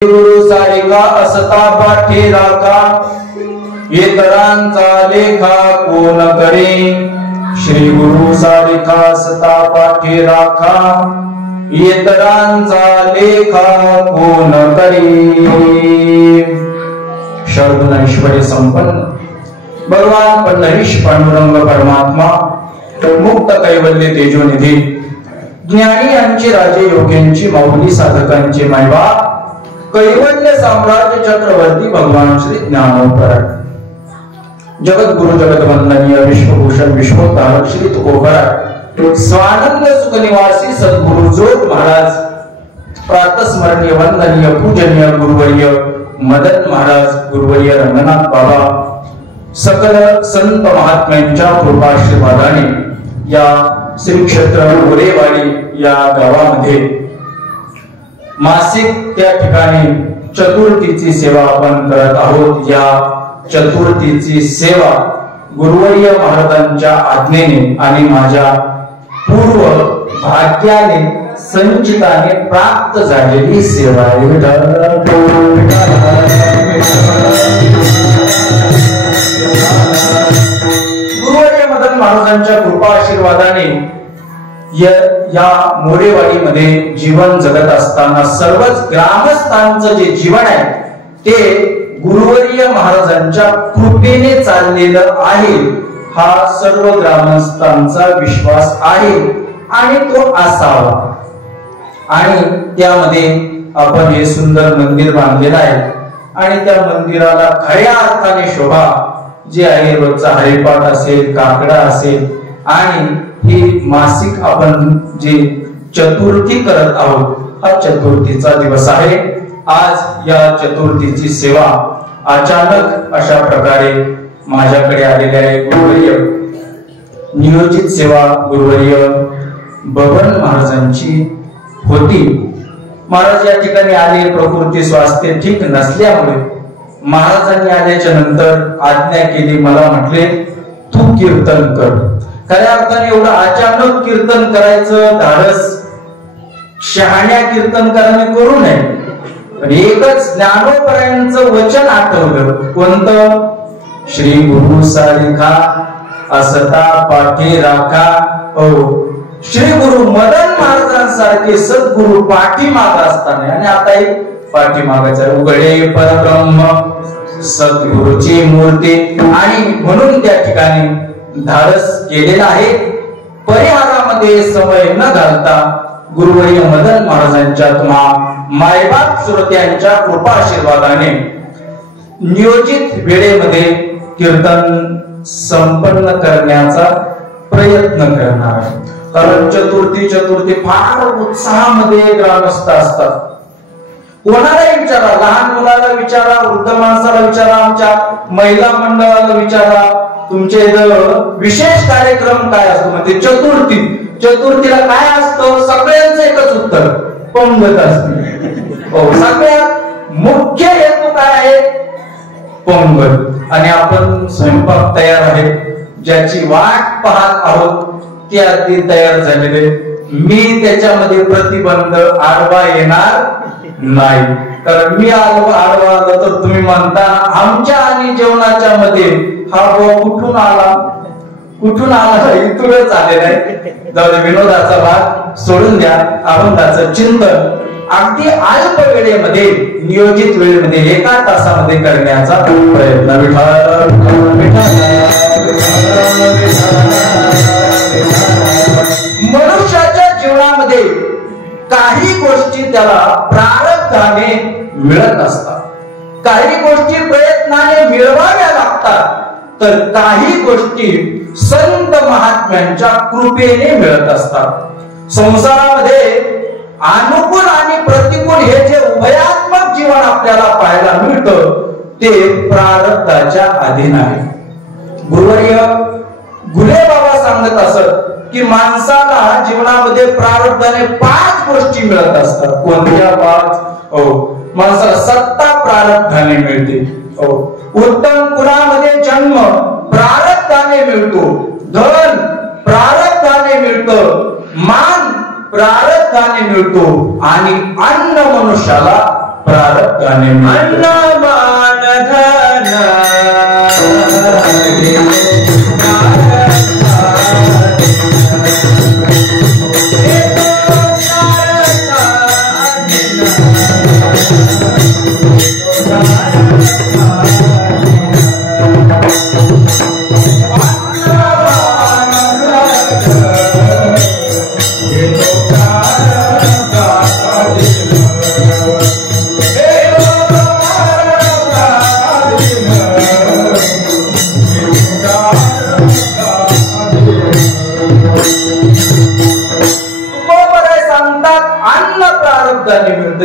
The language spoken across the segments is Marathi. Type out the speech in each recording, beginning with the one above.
गुरु सारिका असता पाठी राखा, इतरांचा लेखा कोण करे। श्री गुरु सारिका असता पाठी राखा, इतरांचा लेखा कोण करे। सर्वगुण ऐश्वर्य संपन्न भगवान पंढरीश पांडुरंग परमात्मा, मुक्त कैवल्य तेजोनिधी, ज्ञानी यांचे राजे, योग्यांची माऊली, साधकांचे मायबाप, कैवल्य साम्राज्य चक्रवर्ती भगवान श्री ज्ञानोपर, जगत गुरु जगत वंदनीय विश्वभूषण विश्वोद्धारक श्री तुकोबर, स्वानंद सुख निवासी सद्गुरु जोग महाराज, प्रातस्मरणीय वंदनीय पूजनीय गुरुवर्य मदन महाराज, गुरुवर्य रंगनाथ बाबा, सकल संत महात्म्यांच्या कृपाशीर्वादाने या श्री क्षेत्र मोरेवाडी या गावामध्ये मासिक त्या ठिकाणी चतुर्थीची सेवा आपण करत आहोत। या चतुर्थीची सेवा गुरुवर्य महाराजांच्या आज्ञेने आणि माझ्या पूर्व भाग्याने संचिताने प्राप्त झालेली सेवा आहे। गुरुवर्य मदन महाराजांच्या कृपा आशीर्वादाने या मोरेवाडीमध्ये जीवन जगत असताना सर्वच ग्रामस्थांचं जे जीवन आहे ते गुरुवर्य महाराजांच्या कृपेने चाललेलं आहे, हा सर्व ग्रामस्थांचा विश्वास आहे आणि तो असावा। आणि त्यामध्ये आपण हे सुंदर मंदिर बांधलेलं आहे आणि त्या मंदिराला खऱ्या अर्थाने शोभा जे आहे, रोजचा हरिपाठ असेल, काकडा असेल आणि ही मासिक आपण जे चतुर्थी करत आहोत, हा चतुर्थीचा दिवस आहे। आज या चतुर्थीची सेवा अचानक अशा प्रकारे माझ्याकडे आलेली आहे। गुरुवर्य नियोजित सेवा गुरुवर्य बबन महाराजांची होती। महाराज या ठिकाणी आले, प्रकृती स्वास्थ्य ठीक नसल्यामुळे महाराजांनी आल्याच्या नंतर आज्ञा केली, मला म्हटले तू कीर्तन कर। खऱ्या अर्थाने एवढं अचानक कीर्तन करायचं धाडस शहाण्या कीर्तनकाराने करू नये, पण एकच ज्ञानोपरायांचं वचन आठवलं, कोणतं? श्री गुरु सारिका असता पाठी राखा। श्री गुरु मदन महाराजांसारखे सद्गुरु पाठीमाग असताना, आणि आता एक पाठीमागाचा उघडे परब्रह्म सद्गुरूची मूर्ती, आणि म्हणून त्या ठिकाणी धाडस केलेला आहे। परिहारामध्ये समय न घालता गुरुवर्य मदन महाराजांच्या तुम्हा मायबाप श्रोत्यांच्या कृपा आशीर्वादाने नियोजित वेळेमध्ये कीर्तन संपन्न करण्याचा प्रयत्न करणार आहे। कारण चतुर्थी फार उत्साहामध्ये ग्रामस्थ असतात। कोणालाही विचारा, लहान मुलाला विचारा, वृद्ध माणसाला विचारा, आमच्या महिला मंडळाला विचारा, तुमचे विशेष कार्यक्रम काय असतो म्हणजे चतुर्थीला काय असतं? सगळ्यांचं एकच उत्तर, पंगत असते। सगळ्यात मुख्य हेतू काय आहे? पंगत। आणि आपण स्वयंपाक तयार आहे, ज्याची वाट पाहत आहोत ते अगदी तयार झालेले। मी त्याच्यामध्ये प्रतिबंध आडवा येणार नाही, कारण मी आडवा आलो तर तुम्ही म्हणता आमच्या आणि जेवणाच्या मध्ये हा कुठून आला इथूनच आलेला आहे। जाऊ दे, विनोदाचा भाग सोडून द्या, आनंदाचं चिंतन अगदी अल्प वेळेमध्ये नियोजित वेळेमध्ये 1 तासामध्ये करण्याचा प्रयत्न। मनुष्याच्या जीवनामध्ये काही गोष्टी त्याला प्रारब्धाने मिळत असतात, काही गोष्टी प्रयत्नाने मिळवाव्या लागतात, तर काही गोष्टी संत महात्म्यांच्या कृपेने मिळत असतात। संसारामध्ये अनुकूल आणि प्रतिकूल हे जे उभयात्मक जीवन आपल्याला पाहायला मिळतं ते प्रारब्धाच्या अधीन आहे। गुरुवर्य गुले बाबा सांगत असत की माणसाला जीवनामध्ये प्रारब्धाने 5 गोष्टी मिळत असतात। कोणत्या 5? माणसाला सत्ता प्रारब्धाने मिळते, उत्तम कुळामध्ये जन्म प्रारब्धाने मिळतो, धन प्रारब्धाने मिळतं, मान प्रारब्धाने मिळतो, आणि अन्न मनुष्याला प्रारब्धाने अन्न मान धन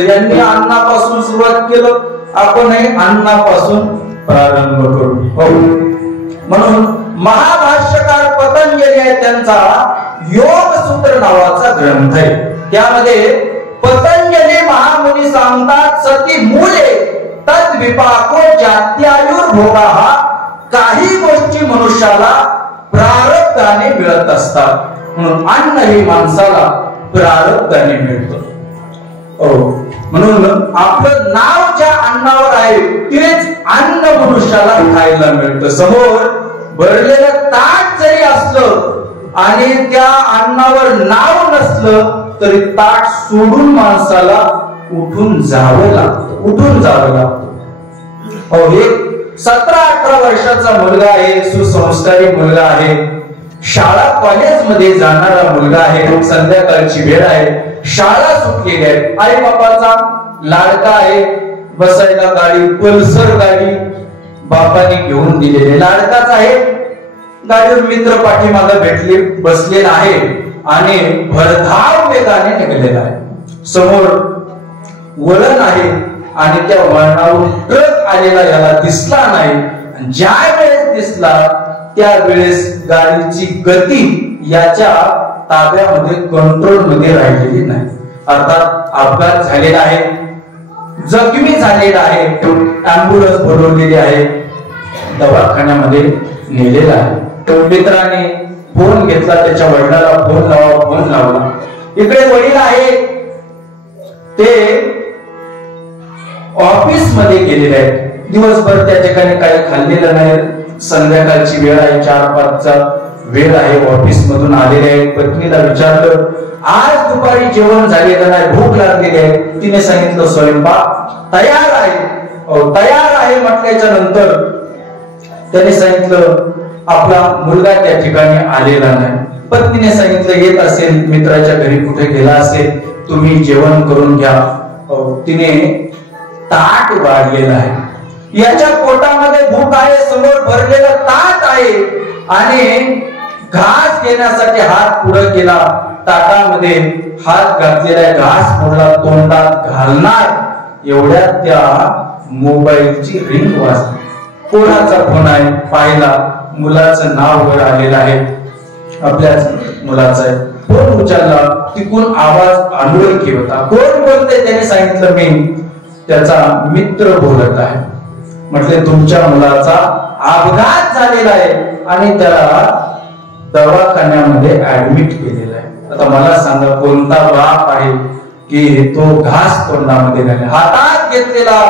यांनी अन्नापासून सुरुवात केलं, आपण हे अन्नापासून प्रारंभ करू. म्हणून महाभाष्यकार पतंजली आहे, त्यांचा योग सूत्र नावाचा ग्रंथ आहे. त्यामध्ये पतंजली महामुनी सांगतात, सती मूले तद विपाको जात्यायुर्भोगाः, काही गोष्टी मनुष्याला प्रारब्धाने मिळत असतात. म्हणून अन्न हे माणसाला प्रारब्धाने मिळतं. म्हणून आपलं नाव ज्या अन्नावर आहे तेच अन्न मनुष्याला खायला मिळतं. समोर भरलेलं ताट जरी असलं आणि त्या अन्नावर नाव नसलं तरी ताट सोडून माणसाला उठून जावं लागतं. एक 17-18 वर्षाचा मुलगा आहे, सुसंस्कारी मुलगा आहे, शाळा कॉलेज मध्ये जाणारा मुलगा आहे, संध्याकाळची वेळ आहे, शाळा सुटलेली आहे, आई बापाचा लाडका आहे, बसायला गाडी, पल्सर गाडी बापाने घेऊन दिलेली, लाडकाच आहे, गाडीवर मित्र पाठीमागे भेटले बसलेला आहे आणि भरधाव वेगाने निघालेला आहे. समोर वळण आहे आणि त्या वळणावरून ट्रक आलेला याला दिसला नाही. ज्या वेळेस दिसला त्यावेळेस गाडीची गती याच्या ताब्यामध्ये, कंट्रोल मध्ये राहिलेली नाही. अर्थात अपघात झालेला आहे, जखमी झालेला आहे, अँब्युलन्स बोलवलेली आहे, दवाखान्यामध्ये नेलेला आहे. तो मित्राने फोन घेतला, त्याच्या वडिलाला फोन लावला. इकडे वडील आहे ते ऑफिस मध्ये गेलेले आहेत, दिवसभर त्या ठिकाणी काही खाल्लेलं नाही, संध्याकाळची वेळ आहे, 4-5चा वेळ आहे, ऑफिस मधून आलेले आहेत. पत्नीला विचारलं, आज दुपारी जेवण झालेलं नाही, भूक लागलेली आहे. तिने सांगितलं स्वयंपाक तयार आहे म्हटल्याच्या नंतर त्याने सांगितलं आपला मुलगा त्या ठिकाणी आलेला नाही. पत्नीने सांगितलं येत असेल, मित्राच्या घरी कुठे गेला असेल, तुम्ही जेवण करून घ्या. तिने ताट वाढलेलं आहे, याच्या पोटामध्ये भूक आहे, समोर भरलेलं ताट आहे आणि घास घेण्यासाठी हात पुढे केला, ताटामध्ये हात घातलेला आहे, घास मोडला, तोंडात घालणार एवढ्यात त्या मोबाईलची रिंग वाजली. कोणाचा फोन आहे पाहिला, मुलाचं नाव वर आलेलं आहे, आपल्याच मुलाचा आहे. फोन उचलला, तिकून आवाज अनोळखी होता. कोण बोलते? त्याने सांगितलं मी त्याचा मित्र बोलत आहे. म्हटले तुमच्या मुलाचा अपघात झालेला आहे आणि त्याला दवाखान्यामध्ये ऍडमिट केलेला आहे. आता मला सांगा कोणता बाप आहे की तो घास तोंडामध्ये घाले, हातात घेतलेला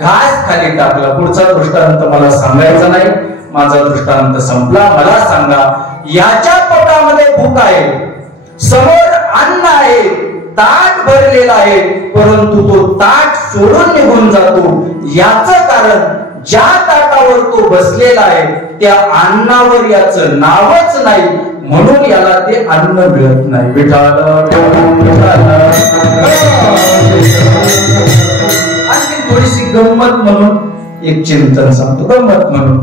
घास खाली टाकला. पुढचा दृष्टांत मला सांगायचा नाही, माझा दृष्टांत संपला. मला सांगा, याच्या पोटामध्ये भूक आहे, समोर अन्न आहे, ताट भरलेला आहे, परंतु तो ताट सोडून निघून जातो. याचं कारण ज्या ताटावर तो बसलेला आहे त्या अन्नावर याचं नावच नाही, म्हणून याला ते अन्न मिळत नाही. विठाल आणि थोडीशी गंमत म्हणून एक चिंतन सांगतो, गंमत म्हणून.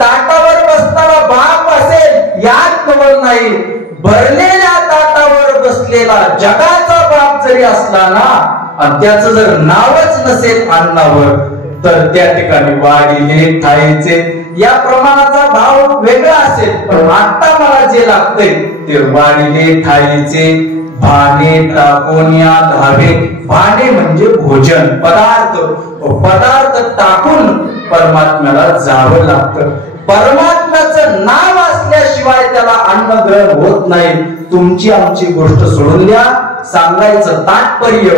ताटावर बसताना बाप असेल यात नवल नाही, भरलेल्या ताटावर बसलेला जगाचा बाप जरी असला ना, आणि त्याचं जर नावच नसेल अन्नावर, तर त्या ठिकाणी वाढीले ठाईचे या प्रमाणाचा भाव वेगळा असेल. पण आता मला जे लागतंय ते वाढीले ठाईचे भाने टाकोन्या धावे. भाने म्हणजे भोजन, पदार्थ टाकून परमात्म्याला जावं लागतं. परमात्म्याचं नाव असल्याशिवाय त्याला अन्न ग्रहण होत नाही. तुमची आमची गोष्ट सोडून द्या, सांगायचं तात्पर्य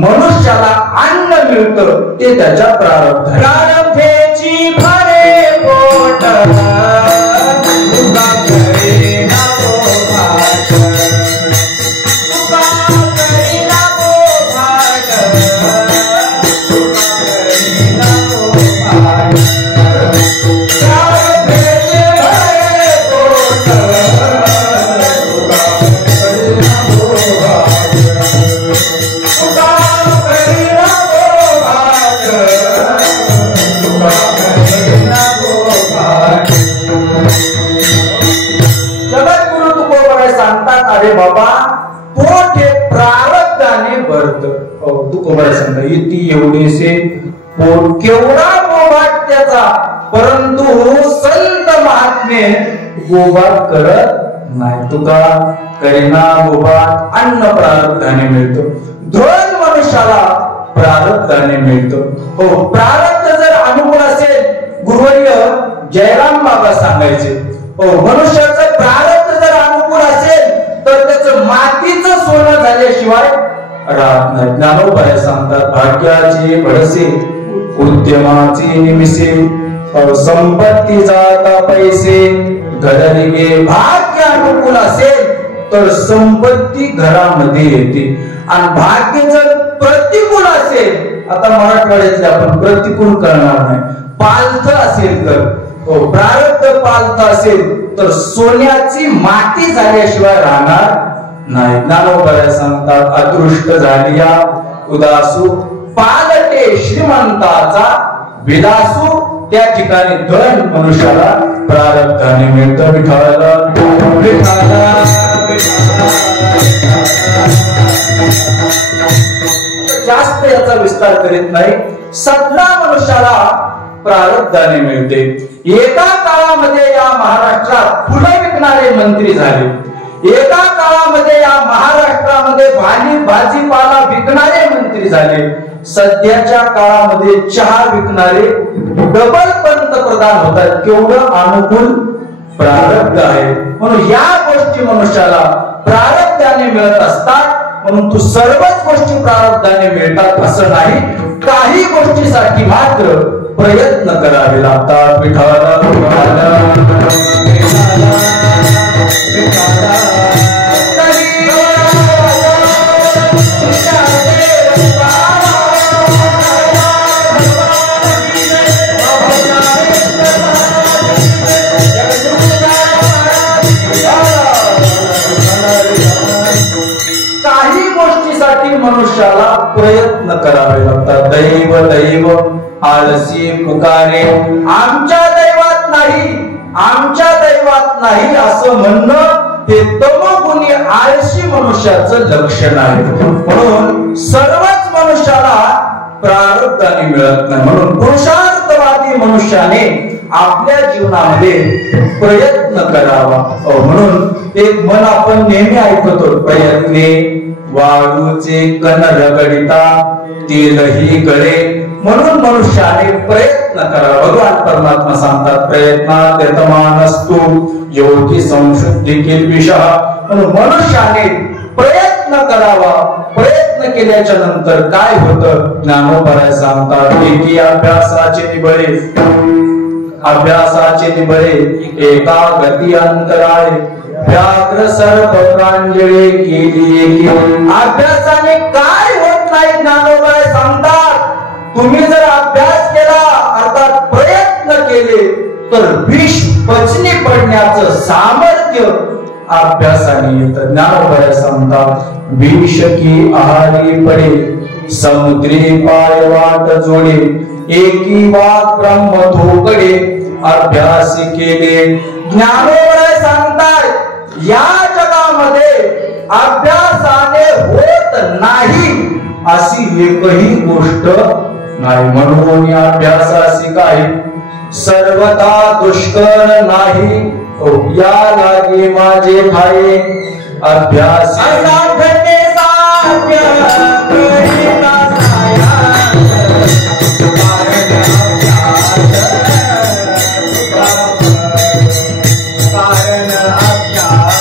मनुष्याला अन्न मिळतं ते त्याच्या प्रारब्धाची भरे पोट बाबा पोट हे प्रारब्धाने भरत. तुकोबा सांगता इति एवढेसे पोट केवढा गोबाट त्याचा, परंतु संत महात्मे गोबाट करत नाही. तुका करीना गोबाट अन्न प्रारब्धाने मिळतो, धन मनुष्याला प्रारब्धाने मिळतो. हो, प्रारब्ध जर अनुकूल असेल, गुरुवर्य जयराम बाबा सांगायचे, हो मनुष्याचं प्रारब्ध जर अनुकूल असेल तर त्याचं मातीचं सोनं झाल्याशिवाय राहत नाही. ज्ञानोबा सांगतात भाग्याचे भडसे उद्यमाचे निमिसे, संपत्ती जाता पैसे घडले. भाग्य अनुकूल असेल तर संपत्ती घरामध्ये येते, आणि भाग्य जर प्रतिकूल असेल, आता मराठवाड्यातले आपण प्रतिकूल करणार नाही, पालथ असेल तर, प्रारब्ध पालथ असेल तर सोन्याची माती झाल्याशिवाय राहणार नाही. ज्ञानोबा सांगतात अदृष्ट झालिया उदासू पालटे श्रीमंताचा विलासू. त्या ठिकाणी धन मनुष्याला प्रारब्धाने मिळतं. विठाला जास्त याचा विस्तार करीत नाही. सत्ता मनुष्याला प्रारब्धाने मिळते. एका काळामध्ये या महाराष्ट्रात फुलं विकणारे मंत्री झाले, एका काळामध्ये या महाराष्ट्रामध्ये भाजीपाला विकणारे मंत्री झाले, सध्याच्या काळामध्ये चहा विकणारे डबल पंतप्रधान होतात. केवढं अनुकूल प्रारब्ध आहे. म्हणून या गोष्टी मनुष्याला प्रारब्धाने मिळत असतात. म्हणून तू सर्वच गोष्टी प्रारब्धाने मिळतात असं नाही, काही गोष्टीसाठी मात्र प्रयत्न करावे लागतात. विठाला काही गोष्टीसाठी मनुष्याला प्रयत्न करावे लागतात. दैव दैव आळसी पुकारे, आमच्या दैवात नाही, आमच्या दैवात नाही असं म्हणणं हे तमोगुणी आळशी मनुष्याचं लक्षण आहे. म्हणून सर्वच मनुष्याला प्रारब्धाने मिळत नाही. म्हणून पुरुषार्थवादी मनुष्याने आपल्या जीवनामध्ये प्रयत्न करावा. म्हणून एक मन आपण नेहमी ऐकतो, प्रयत्ने वाळूचे कण रगडिता तेलही गळे. म्हणून मनुष्याने प्रयत्न करावा. भगवान परमात्मा सांगतात प्रयत्नात यतमानस्तु योगी संशुद्धी किल्बिषः. म्हणून मनुष्याने प्रयत्न करावा. प्रयत्न केल्याच्या नंतर काय होतं ज्ञानोबा सांगतात एकी अभ्यासाचे निबळे, अभ्यासाचे निबळे एका गती अंतराळे व्याघ्र सर्प प्रांजळे केली. अभ्यासाने काय होत नाही ज्ञानोबा सांगतात, तुम्ही जर अभ्यास केला अर्थात प्रयत्न केले तर विष पचनी पडण्याचं सामर्थ्य अभ्यासाने येतं. ज्ञानोबा सांगतात विष की आहारी पडे समुद्री पाय वाट जोडे एकी वाट ब्रह्म धोकडे अभ्यास केले. ज्ञानोबा सांगतात या जगामध्ये अभ्यासाने होत नाही अशी एकही गोष्ट नाही. म्हणून या अभ्यासाशी काही सर्वथा दुष्कर नाही. या लागे माझे भाई अभ्यास साधने साध्य करीता साया कारण अभ्यास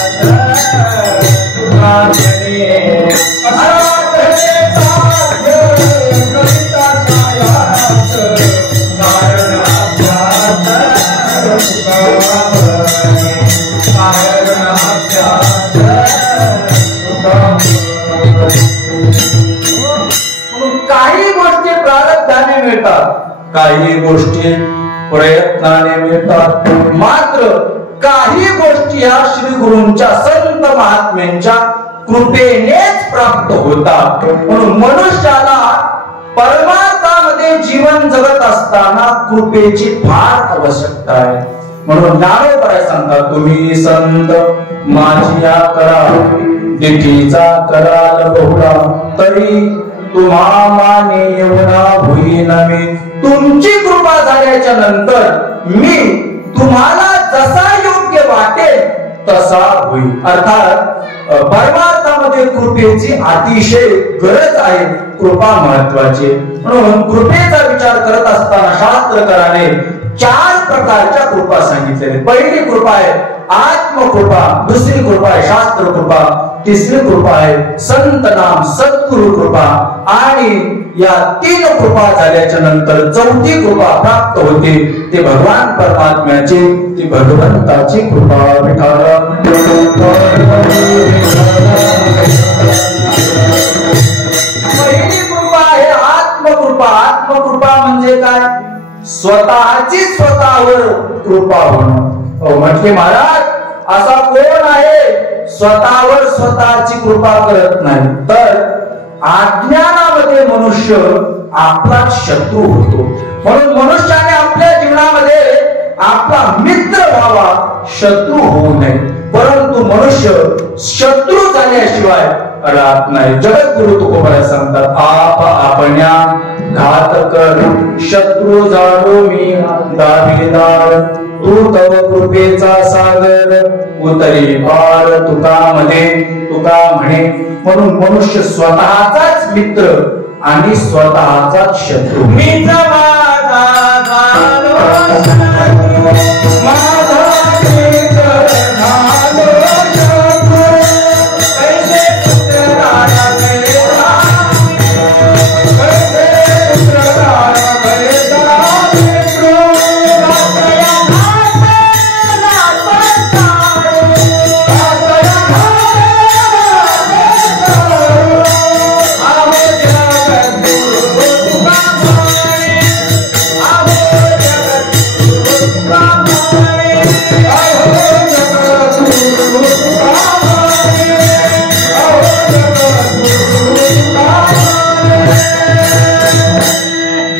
काही गोष्टी प्रारब्धाने मिळतात, काही गोष्टी प्रयत्नाने मिळतात, मात्र काही गोष्टी या श्री गुरूंच्या संत महात्म्यांच्या कृपेनेच प्राप्त होतात. म्हणून मनुष्याला परमार्थामध्ये जीवन जगत असताना कृपेची फार आवश्यकता आहे. म्हणून ज्ञानोबराय सांगतात, तुम्ही संत माझिया करा दिठीचा कराल बहुला, तरी तुम्हा माने येऊना होईन मी. तुमची कृपा झाल्याच्या नंतर मी तुम्हाला जसा योग्य वाटेल तसा होईल. अर्थात परमार्थामध्ये कृपेची अतिशय गरज आहे, कृपा महत्वाची. म्हणून कृपेचा विचार करत असताना शास्त्रकाराने 4 प्रकारच्या कृपा सांगितलेल्या. पहिली कृपा आहे आत्मकृपा, दुसरी कृपा आहे शास्त्र कृपा, तिसरी कृपा आहे संत नाम सद्गुरु कृपा, आणि या 3 कृपा झाल्याच्या नंतर 4थी कृपा प्राप्त होते, ते भगवान परमात्म्याचे, ती भगवंताची कृपा. पहिली कृपा आहे आत्मकृपा. आत्मकृपा म्हणजे काय? स्वतःची स्वतःवर कृपा होणं. म्हटले महाराज, असा कोण आहे स्वतःवर स्वतःची कृपा करत नाही? तर अज्ञानामध्ये मनुष्य आपला शत्रू होतो. म्हणून मनुष्याने आपल्या जीवनामध्ये आपला मित्र व्हावा, शत्रू होऊ नये. परंतु मनुष्य शत्रू झाल्याशिवाय राहत नाही. जगद्गुरु तुकोबराय सांगतात, आप आपण्या घात कर शत्रू जाणो मी दावेदार, तू तव कृपेचा सागर उतरी पार तुका मध्ये तुका म्हणे. म्हणून मनुष्य स्वतःचाच मित्र आणि स्वतःचाच शत्रू. मी माझा झालो शत्रू, माझा मित्र झालो शत्रू, कैसे पुत्रदारा भेदा, कैसे पुत्रदारा भेदा मित्र, कातया घातेला पंचाळू, कातया घातेला पंचाळू, आहो जगद्गुरु तुका म्हणे, आहो जगद्गुरु तुका म्हणे, आहो जगद्गुरु तुका म्हणे, आहो जगद्गुरु तुका म्हणे.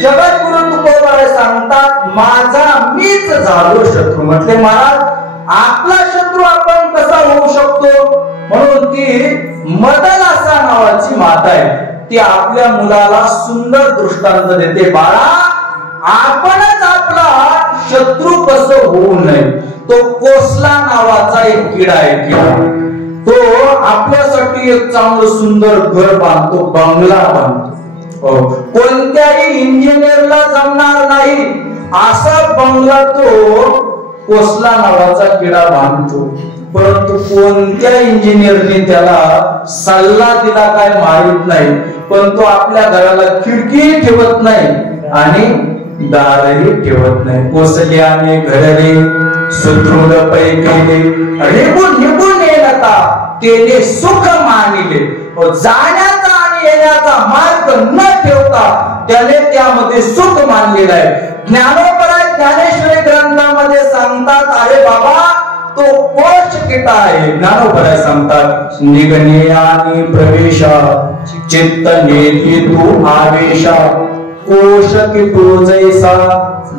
जगद्गुरु तुकोबराय सांगतात, माझा मीच झालो शत्रू. म्हटले महाराज, आपला शत्रू आपण कसा होऊ शकतो? म्हणून ती मदलासा नावाची माता आहे, ती आपल्या मुलाला सुंदर दृष्टांत देते. बाळा, आपणच आपला शत्रू कसं होऊ नये. तो कोसला नावाचा एक किडा आहे. किडा तो आपल्यासाठी एक चांगलं सुंदर घर बांधतो, बंगला बांधतो. कोणत्याही इंजिनियरला जमणार नाही असा बंगला तो कोसला नावाचा किडा बांधतो. परंतु कोणत्या इंजिनियरने त्याला सल्ला दिला काय माहित नाही, पण तो आपल्या घराला खिडकी ठेवत नाही आणि दारही ठेवत नाही. कोसल्याने घरले सुदृढ पैकेले, निघून निघून येता तेने सुख मानिले. जाण्याचा आणि येण्याचा मार्ग न ठेवता त्याने त्यामध्ये सुख मानलेला आहे. ज्ञानोबराय ज्ञानेश्वरी ग्रंथामध्ये सांगतात, अरे बाबा, तो कोश किटा आहे. ज्ञानोबराय सांगतात, निगणे आणि प्रवेशा चित्त नेती तू आवेशा, कोश किटो जैसा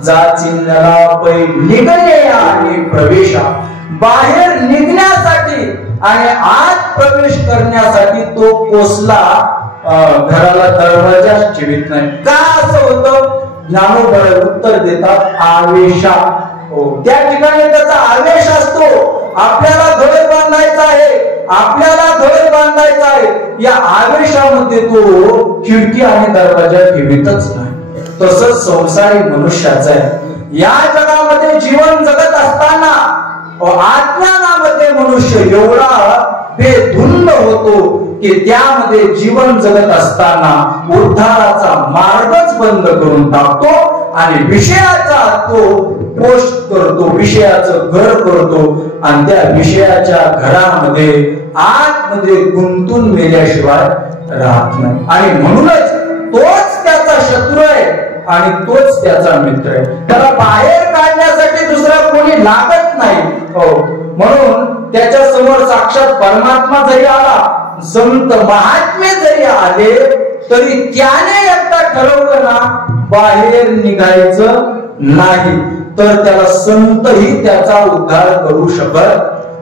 जाचिन्नला पै. निगणे आणि प्रवेशा, बाहेर निघण्यासाठी आणि आत प्रवेश करण्यासाठी तो कोसला घराला दरवाजा ठेवत नाही. का असं होतं? ज्ञानोबराय उत्तर देतात, आवेशा. त्या ठिकाणी त्याचा आवेश असतो. आपल्याला घर बांधायचं आहे, आपल्याला घर बांधायचं आहे, या आवेशामध्ये तो खिडकी आणि दरवाजा ठेवतच नाही. तसंच संसारी मनुष्याचं आहे. या जगामध्ये जीवन जगत असताना अज्ञानामध्ये मनुष्य एवढा बेधुंद होतो की त्यामध्ये जीवन जगत असताना उद्धाराचा मार्गच बंद करून टाकतो आणि विषयाचा तो पोस्ट करतो, विषयाचं घर करतो आणि त्या विषयाच्या घरामध्ये आतमध्ये गुंतून मेल्याशिवाय राहत नाही. आणि म्हणूनच तोच त्याचा शत्रू आहे आणि तोच त्याचा मित्र आहे. त्याला बाहेर काढण्यासाठी दुसरा कोणी लागत नाही. हो, म्हणून त्याच्या समोर साक्षात परमात्मा जरी आला, संत महात्मे जरी आले, तरी त्याने एकदा ठरवलं ना बाहेर निघायचं नाही, तर त्याला संतही त्याचा उद्धार करू शकत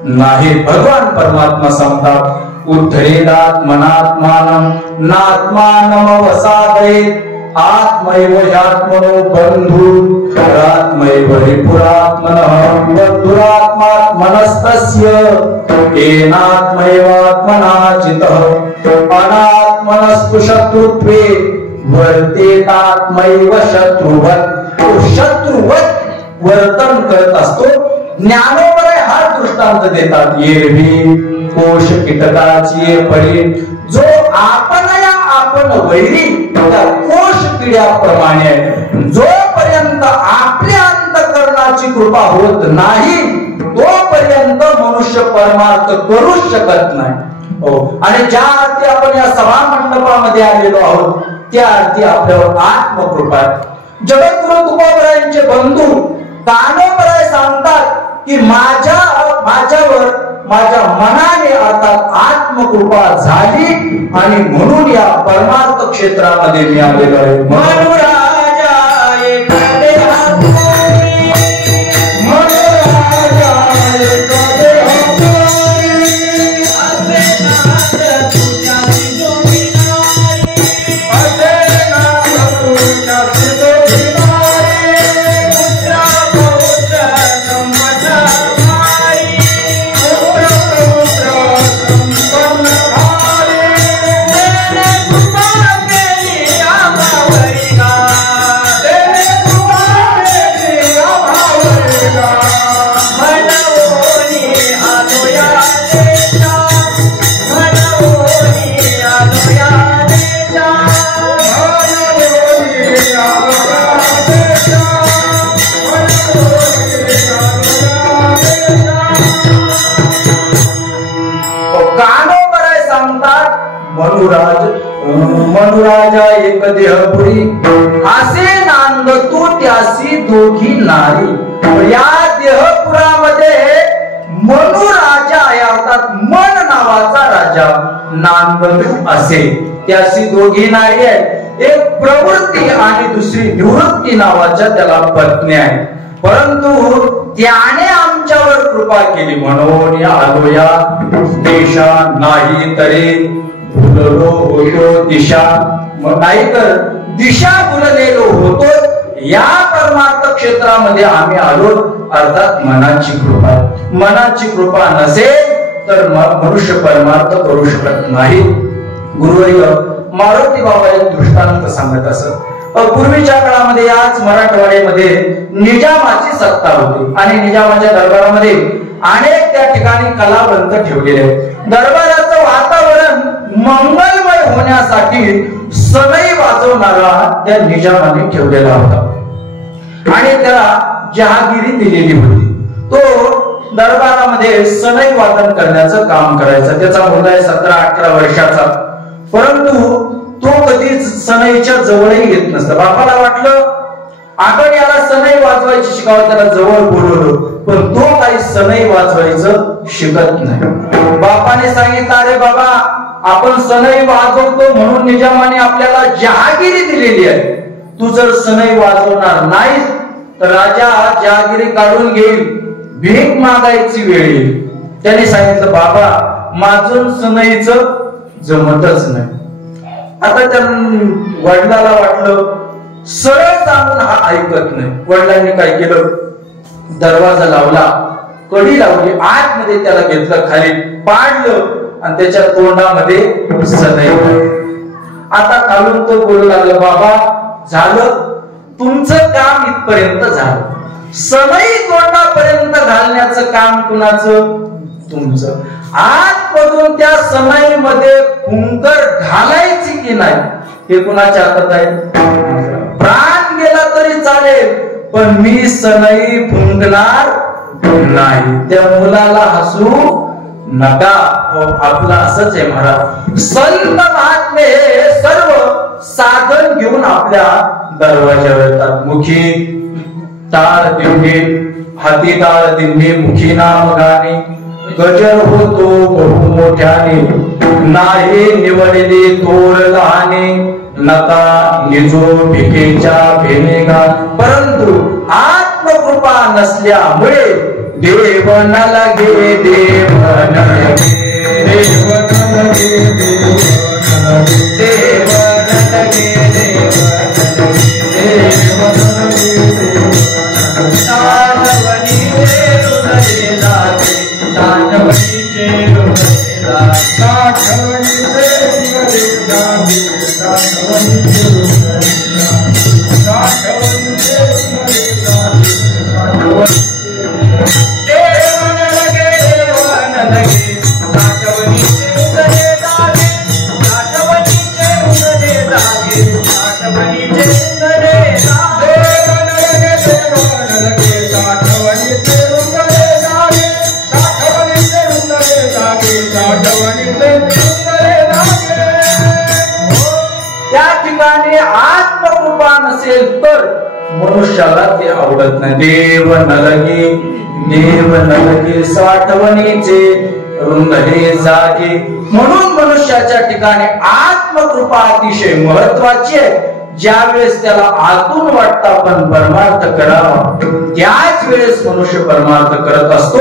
नाही. भगवान परमात्मा सांगतात, उद्धरेदात्मनात्मानं नात्मानमवसादयेत् आत्मैव ह्यात्मनो बंधु आत्मैव रिपुरात्मनः बंधुरात्मात्मनस्तस्य येनात्मैवात्मना जितः अनात्मनस्तु शत्रुत्वे वर्तेतात्मैव शत्रुवत्. तो शत्रुवत वर्तन करत असतो. ज्ञानोबर हा दृष्टांत देतात, एरवी कोश कीटकाची पडी, जो आपण वैरी त्या कोश किड्याप्रमाणे, जोपर्यंत आपल्या अंतःकरणाची कृपा होत नाही तोपर्यंत मनुष्य परमार्थ करू शकत नाही. हो, आणि ज्या अर्थी आपण या सभा मंडपामध्ये आलेलो आहोत त्या अर्थी आपल्यावर आत्मकृपा आहे. जगद्गुरु तुकोबरायांचे बंधू कानोबराय सांगतात की माझ्यावर माझ्या मनाने अर्थात आत्मकृपा झाली आणि म्हणून या परमार्थ क्षेत्रामध्ये मी आलेलो आहे. मनुराजा एक देहपुरी असे नांद तू त्यासी दोघी नारी. या देहपुरामध्ये मनुराजा अर्थात मन नावाचा राजा नांदतू असे, त्यासी दोघी नारी आहेत. एक प्रवृत्ती आणि दुसरी निवृत्ती नावाच्या त्याला पत्नी आहे. परंतु त्याने आमच्यावर कृपा केली म्हणून आलो या देशा, नाही तरी भुललो होतो दिशा, नाही तर दिशा भुललेलो होतो. या परमार्थ क्षेत्रामध्ये आम्ही आलो अर्थात मनाची कृपा. मनाची कृपा नसेल तर मनुष्य परमार्थ करू शकत नाही. गुरुवर्य मारुती बाबा एक दृष्टांत सांगत असत. पूर्वीच्या काळामध्ये याच मराठवाड्यामध्ये निजामाची सत्ता होती आणि निजामाच्या दरबारामध्ये अनेक त्या ठिकाणी कलावंत ठेवलेले. दरबाराचं वातावरण मंगलमय होण्यासाठी सनई वाजवणारा त्या निजामाने ठेवलेला होता आणि त्याला जहागिरी दिलेली होती. तो दरबारामध्ये सनई वादन करण्याचं काम करायचा. त्याचा मुलगा 17-18 वर्षाचा, परंतु तो कधीच सनईच्या जवळही येत नसता. बापाला वाटलं आपण याला सनई वाजवायची शिकावं, त्याला जवळ बोलवलं, पण तो काही सनई वाजवायचं शिकत नाही. बापाने सांगितलं, अरे बाबा आपण सनई वाजवतो म्हणून निजामाने आपल्याला जहागिरी दिलेली आहे, तू जर सनई वाजवणार नाहीस तर राजा जहागिरी काढून घेईल, भीक मागायची वेळ येईल. त्याने सांगितलं, बाबा माझून सनईचं जमतच नाही. आता त्या वडिलाला वाटलं सरळ सांगून हा ऐकत नाही. वडिलांनी काय केलं, दरवाजा लावला, कडी लावली, आतमध्ये त्याला घेतलं, खाली पाडलं आणि त्याच्या तोंडामध्ये सनई. आता खालून तो बोलू लागला, बाबा झालं तुमचं काम इथपर्यंत झालं, सनई तोंडापर्यंत घालण्याचं काम कुणाचं? तुमचं. आतमधून त्या सनईमध्ये फुंकर घालायची की नाही हे कुणाच्या हातात आहे? प्राण गेला तरी चालेल, पण मी सनई फुंकणार नाही. त्या मुलाला हसू नका. आपलं असंच आहे महाराज. संत महात्मे हे सर्व साधन घेऊन आपल्या दरवाज्यावर येतात. मुखी टाळ दिंडी, हाती टाळ दिंडी, मुखी नाम गाणे, गजर होतो बहु मोठ्याने, नाही निवडले थोर लहाने, नका निजो भिकेच्या भेनेगा. परंतु आत्मकृपा नसल्यामुळे देव न लगे, देव न लगे, देव न लगे, देव न लगे, देव न लगे. साधवनी हृदय लागे, साधवनीचे हृदय लागे, साधवनीचे हृदय लागे, साधवनीचे हृदय लागे, साधवनीचे हृदय लागे, साधवनी. देव न लगे, देव न लगे, साधवनीचे हृदय लागे, साधवनीचे हृदय लागे, साधवनीचे हृदय लागे. देव न लगे, देव न लगे, साधवनीचे हृदय लागे, साधवनीचे हृदय लागे, साधवनीचे हृदय लागे. त्या ठिकाणी आत्मकृपा नसेल तर मनुष्याला ते आवडत नाही. देव न लगे, देव न लगे, साठवणीचे रुंदले जागे. म्हणून मनुष्याच्या ठिकाणी आत्मकृपा अतिशय महत्वाची आहे. ज्यावेळेस त्याला आतून वाटतं आपण परमार्थ करावा, त्याच वेळेस मनुष्य परमार्थ करत असतो.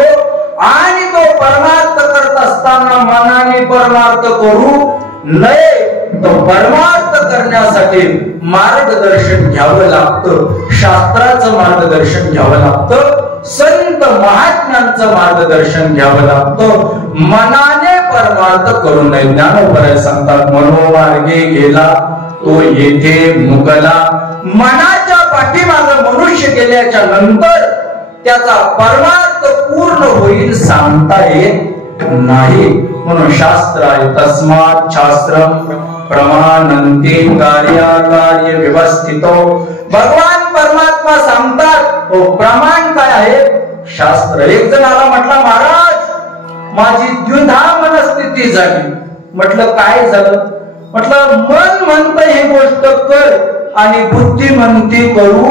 आणि तो परमार्थ करत असताना मनाने परमार्थ करू नये, तो परमार्थ करण्यासाठी मार्गदर्शन घ्यावं लागतं. शास्त्राचं मार्गदर्शन घ्यावं लागतं, संत महात्म्यांचं मार्गदर्शन घ्यावं लागतं. मनाने परमार्थ करू नये. ज्ञानोबराय सांगतात, मनोमार्गे गेला तो येथे मुकला. मनाच्या पाठीमागे मनुष्य गेल्याच्या नंतर त्याचा परमार्थ पूर्ण होईल सांगता येत नाही. म्हणून शास्त्र आहे, तस्मात् शास्त्रम प्रमाणंते कार्याकार्य व्यवस्थितो. भगवान परमात्मा सांगतात, प्रमाण काय आहे? शास्त्र. एक जण आला, म्हटला महाराज माझी द्विधा मनस्थिती झाली. म्हटलं काय झालं? म्हटलं मन म्हणतं ही गोष्ट कर आणि बुद्धी म्हणते करू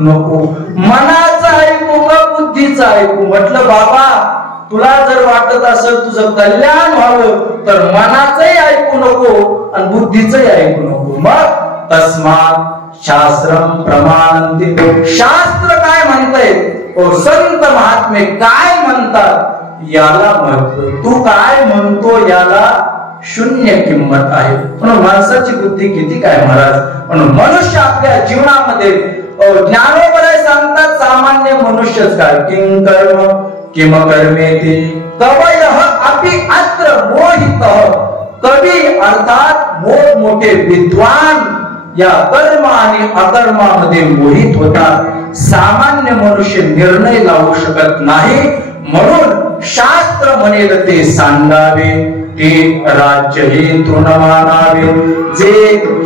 नको. मनाचं ऐकू का बुद्धीचं ऐकू? म्हटलं बाबा तुला जर वाटत असेल तुझं कल्याण व्हावं तर मनाचंही ऐकू नको आणि बुद्धीचंही ऐकू नको. मग तस्मात् शास्त्रम प्रमाणंते. शास्त्र काय म्हणतंय, संत महात्मे काय म्हणतात याला महत्व. तू काय म्हणतो याला शून्य किंमत आहे. म्हणून माणसाची बुद्धी किती काय महाराज. म्हणून मनुष्य आपल्या जीवनामध्ये ज्ञानोबराय सांगतात, सामान्य मनुष्यच काय, किं कर्म किम कर्मेति कवयः अपि अत्र मोहितः. कवी अर्थात मोठमोठे विद्वान या कर्म आणि अकर्मामध्ये मोहित होतात. सामान्य मनुष्य निर्णय लावू शकत नाही. म्हणून शास्त्र म्हणेल ते सांगावे, ते राज्य हे तृण मानावे, जे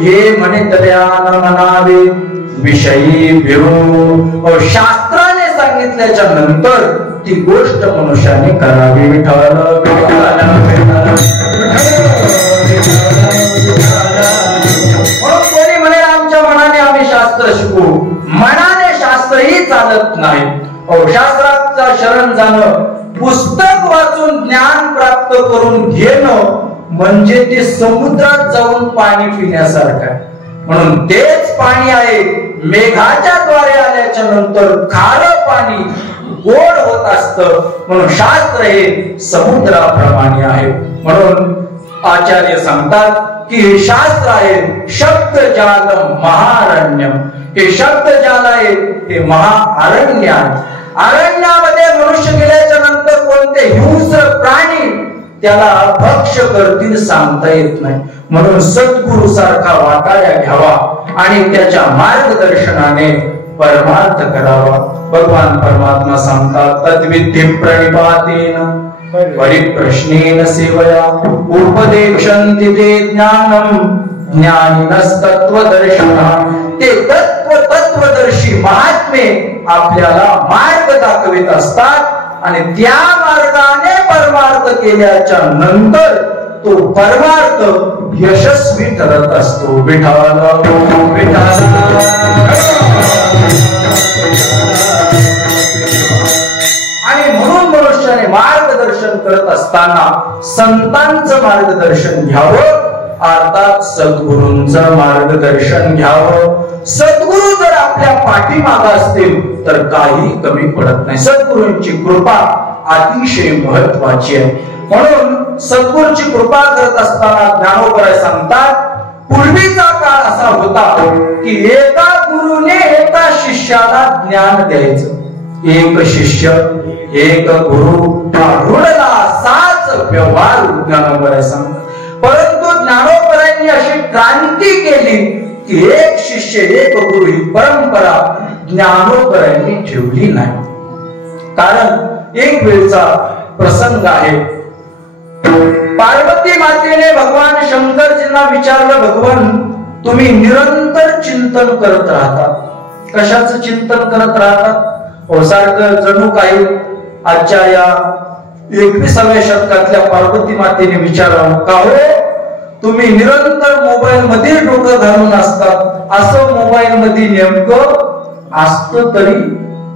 हे म्हणे तयान म्हणावे, विषयी विरू. शास्त्राने सांगितल्याच्या नंतर ती गोष्ट मनुष्याने करावी. विठ्ठल कोणी म्हणे आमच्या मनाने आम्ही शास्त्र शिकू. मनाने शास्त्रही चालत नाही. शास्त्राचा शरण जाणं, पुस्तक वाचून ज्ञान प्राप्त करून घेणं म्हणजे ते समुद्रात जाऊन पाणी पिण्यासारखं आहे. म्हणून तेच पाणी आहे मेघाच्या द्वारे आल्याच्या नंतर खारं पाणी गोड होत असतं. म्हणून शास्त्र हे समुद्राप्रमाणे आहे. म्हणून आचार्य सांगतात की हे शास्त्र आहे शब्द जाल महारण्यम. हे शब्द जाल आहे, हे महाअरण्य आहे. अरण्यामध्ये मनुष्य गेल्याच्या नंतर कोणते हिंस्र प्राणी त्याला भक्ष करतील सांगता येत नाही. म्हणून सद्गुरु सारखा वाटाया घ्यावा आणि त्याच्या मार्गदर्शनाने परमार्थ करावा. भगवान परमात्मा सांगतात, तद्विधी प्रणिपातेन परिप्रश्नेन सेवया उपदेशन्ति ते ज्ञानम ज्ञानिनस्तत्वदर्शिनः। ते तत्वदर्शी महात्मे आपल्याला मार्ग दाखवित असतात आणि त्या मार्गाने परमार्थ केल्याच्या नंतर तो परमार्थ यशस्वी ठरत असतो. विठाला आणि म्हणून मनुष्याने मार्गदर्शन करत असताना संतांचं मार्गदर्शन घ्यावं, अर्थात सद्गुरूंचं मार्गदर्शन घ्यावं. सद्गुरू जर आपल्या पाठीमागे असतील तर काही कमी पडत नाही. सद्गुरूंची कृपा अतिशय महत्वाची आहे. म्हणून सद्गुरूंची कृपा करत असताना ज्ञानोबराय सांगतात, पूर्वीचा काळ असा होता की एका गुरुने एका शिष्याला ज्ञान द्यायचं. एक शिष्य एक गुरु ऋणला साच व्यवहार ज्ञानोबराय सांगतात. परंतु ज्ञानोबरायांनी अशी क्रांती केली की एक शिष्य एक गुरु ही परंपरा ज्ञानोबरायांनी ठेवली नाही. कारण एक वेळचा प्रसंग आहे. पार्वती मातेने भगवान शंकरजींना विचारलं, भगवान तुम्ही निरंतर चिंतन करत राहतात, कशाचं चिंतन करत राहतात? सारखं जणू काही आजच्या या 21व्या शतकातल्या पार्वती मातेने विचारावं, का हो तुम्ही निरंतर मोबाईल मध्ये डोकं घालून असतात, असं मोबाईल मध्ये नेमकं असतं तरी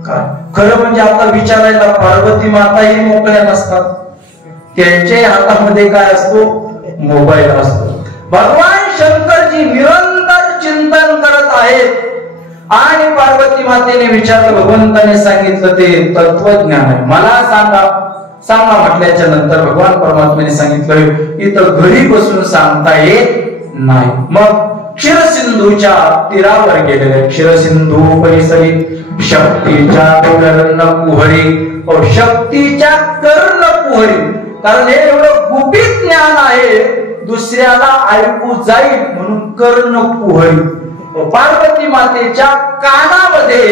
काय? खरं म्हणजे आता विचारायला पार्वती माताही मोकळ्या नसतात, त्यांच्या हातामध्ये काय असतो? मोबाईल असतो. भगवान शंकरजी निरंतर चिंतन करत आहेत आणि पार्वती मातेने विचारलं, भगवंताने सांगितलं ते तत्वज्ञान आहे, मला सांगा म्हटल्याच्या नंतर भगवान परमात्म्याने सांगितलं इथं घरी बसून सांगता येत नाही. मग क्षीरसिंधूच्या तीरावर गेलेले. क्षीरसिंधू परिसरी शक्तीच्या कर्ण कुहरी, शक्तीच्या कर्ण कुहरी. कारण हे एवढं गुपित ज्ञान आहे, दुसऱ्याला ऐकू जाईल म्हणून कर्ण कुहरी पार्वती मातेच्या कानामध्ये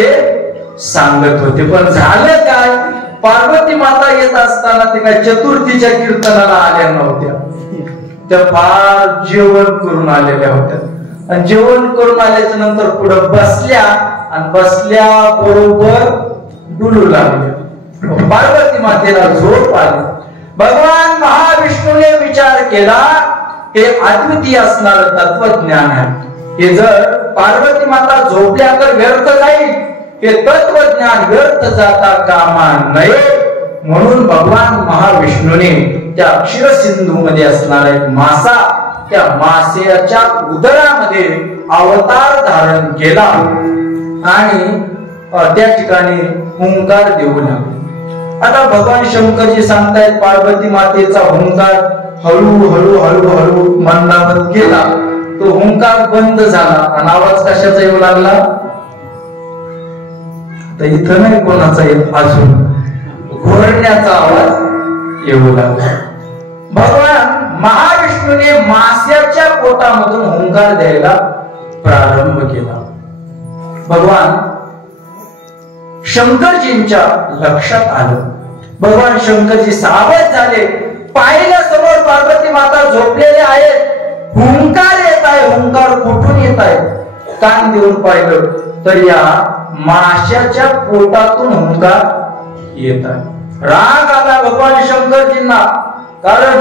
सांगत होते. पण झालं काय? पार्वती माता येत असताना ते काय चतुर्थीच्या कीर्तनाला आल्या नव्हत्या, त्या फार जेवण करून आलेल्या होत्या. आणि जेवण करून आल्याच्या नंतर पुढे बसल्या आणि बसल्या बरोबर डुलू लागल्या. पार्वती मातेला झोप आली. भगवान महाविष्णूने विचार केला हे अद्वितीय असणारं तत्वज्ञान आहे, हे जर पार्वती माता झोपल्या तर व्यर्थ जाईल, हे तत्वज्ञान व्यर्थ जाता कामा नये. म्हणून भगवान महाविष्णूने त्या क्षीरसिंधू मध्ये असणारा एक मासा, त्या मासेच्या उदरामध्ये अवतार धारण केला आणि त्या ठिकाणी हुंकार देऊ लागले. आता भगवान शंकरजी सांगतायत पार्वती मातेचा हुंकार हळूहळू हळूहळू मंदावत गेला. तो हुंकार बंद झाला आणि आवाज कशाचा येऊ लागला? तर इथं नाही कोणाचा येत, अजून घोरण्याचा आवाज येऊ लागला. भगवान महाविष्णूने मास्याच्या पोटामधून हुंकार द्यायला प्रारंभ केला. भगवान शंकरजींच्या लक्षात आलं. भगवान शंकरजी सावध झाले. पाहिलं समोर पार्वती माता झोपलेले आहेत, हुंकार येत आहे. हुंकार कुठून येत आहे? कान देऊन पाहिलं तर या माशाच्या पोटातून हुंकार येत आहे. राग आला भगवान शंकरजींना, कारण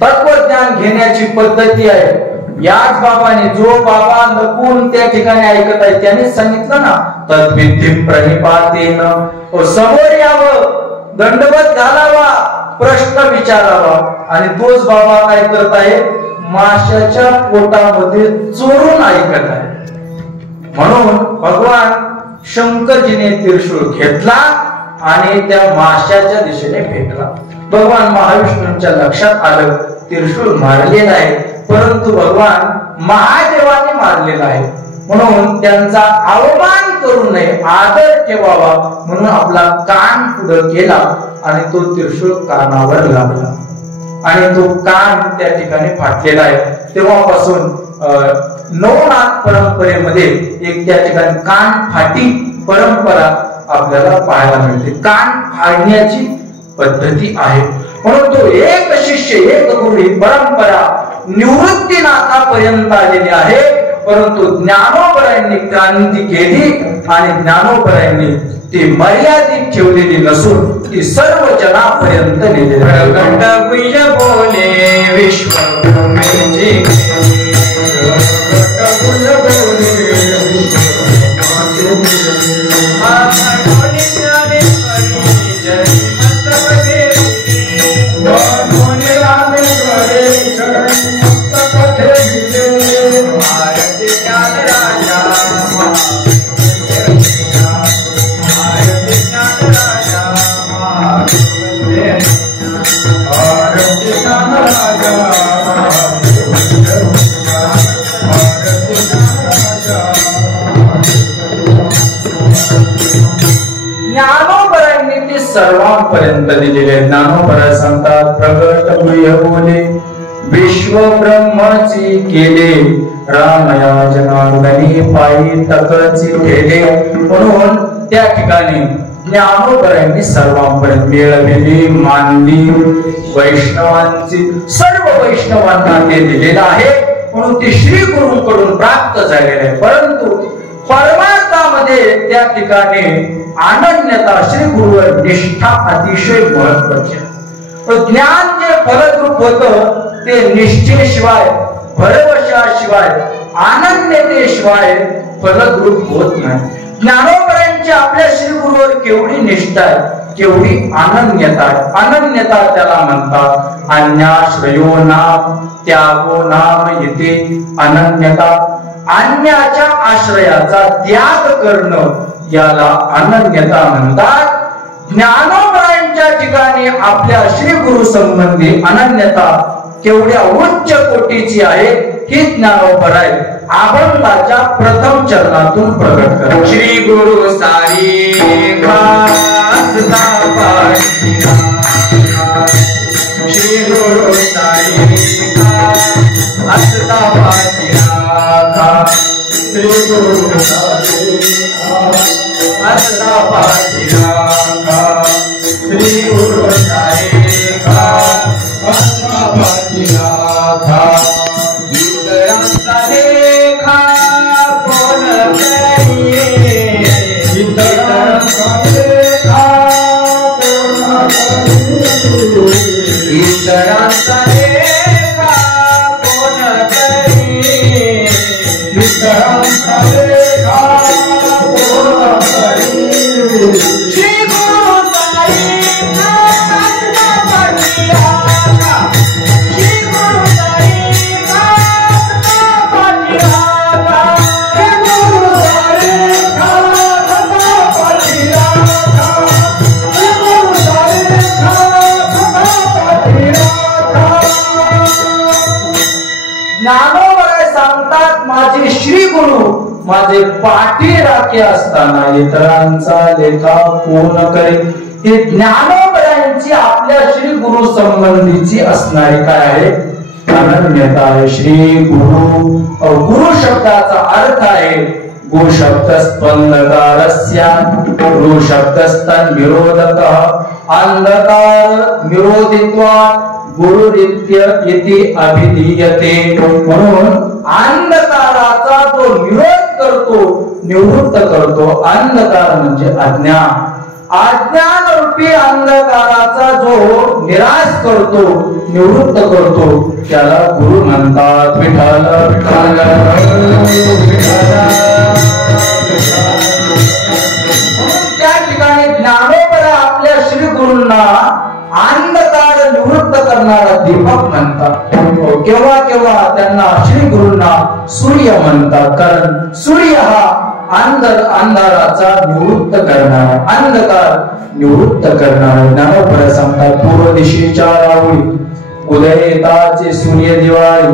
तत्वज्ञान घेण्याची पद्धती आहे. याच बाबाने, जो बाबा लपून त्या ठिकाणी ऐकत आहे त्याने सांगितलं ना, तद्विधी प्रणिपातेन, समोर यावं, दंडवत घालावा, प्रश्न विचारावा. आणि तोच बाबा काय करत आहे? माशाच्या पोटामध्ये चोरून ऐकत आहे. म्हणून भगवान शंकरजीने त्रिशूळ घेतला आणि त्या माशाच्या दिशेने फेकला. भगवान महाविष्णूंच्या लक्षात आलं त्रिशूळ मारलेला आहे, परंतु भगवान महादेवाने मारलेला आहे. म्हणून त्यांचा अवमान करू नये, आदर ठेवावा म्हणून आपला कान पुढे केला आणि तो त्रिशूळ कानावर लागला आणि तो कान त्या ठिकाणी फाटलेला आहे. तेव्हापासून नवनाथ परंपरेमध्ये एक त्या ठिकाणी कान फाटी परंपरा आपल्याला पाहायला मिळते. कान फाडण्याची पद्धती आहे. परंतु एक शिष्य एक गुरु ही परंपरा निवृत्तीनाथापर्यंत आलेली आहे. परंतु ज्ञानोबरायांनी क्रांती केली आणि ज्ञानोबरायांनी ती मर्यादित ठेवलेली नसून ती सर्व जनापर्यंत नेलेली. प्रकट गुह्य बोले विश्व ब्रह्मेची सर्वांपर्यंत दिलेले. ज्ञानोबराय सांगतात प्रगट गुह्य बोले विश्व ब्रह्माची केले रामया जनार्दनी पायी तकची केले. म्हणून त्या ठिकाणी ज्ञानोबरायांनी सर्वांपर्यंत मिळवलेली मानली वैष्णवांची सर्व वैष्णवांना ते दिलेलं आहे. म्हणून ते श्री गुरूंकडून प्राप्त झालेले आहे. परंतु परमार्थामध्ये त्या ठिकाणी अनन्यता श्री गुरुवर निष्ठा अतिशय महत्वाची. ज्ञान जे फलद्रूप होतं ते निष्ठेशिवाय भरवशाशिवाय अनन्यतेशिवाय फलद्रूप होत नाही. ज्ञानोबरायांची आपल्या श्री गुरुवर केवढी निष्ठा आहे, केवढी अनन्यता आहे. अनन्यता त्याला म्हणतात अन्याश्रयो नाम त्यागो नाम येते अनन्यता. अन्याच्या आश्रयाचा त्याग करणं याला अनन्यता म्हणतात. ज्ञानोबरायांच्या ठिकाणी आपल्या श्री गुरु संबंधी अनन्यता केवढ्या उच्च कोटीची आहे ही ज्ञानोबराय अभंगाच्या प्रथम चरणातून प्रकट करतात. श्री गुरु सारी खासता पाठीरा श्री गुरु सारी खासता पाठीरा श्री गुरु सारी खासता पाठीरा श्री गुरु सारी खासता पाठीरा इतरांचा देखा कोण करिये इतरांचा देखा कोण करिये इतरांचा देखा कोण करिये इतरांचा देखा कोण करिये श्री गुरु साई ज्ञानोबराय सांगतात माझे श्री गुरु माझे पाठी राखे असताना इतरांचा लेखा कोण करे. हे ज्ञानोबरायांची आपल्या श्री गुरु संबंधीची असणारी काय आहे अनन्यता आहे. श्री गुरु गुरु शब्दाचा अर्थ आहे गु शब्द स्पंदकारस्य गुरु शब्द स्तन विरोधतः अंधकार विरोधित्वात् गुरुरित्य इति अभिधीयते. म्हणून अंधकाराचा जो विरोध करतो निवृत्त करतो. अंधकार म्हणजे अज्ञान. अज्ञान रूपी अंधकाराचा जो निराश करतो निवृत्त करतो त्याला गुरु म्हणतात. विठ्ठल त्या ठिकाणी ज्ञानोबराय आपल्या श्री गुरूंना अंधकार निवृत्त करणारा दीपक म्हणतात. केव्हा केव्हा त्यांना श्री गुरूंना सूर्य म्हणतात. कारण सूर्य हा अंधाराचा निवृत्त करणारा अंधकार निवृत्त करणारा. ज्ञानोबराय सांगतात पूर्व दिशेच्या राहुळी उदयताचे सूर्य दिवाळी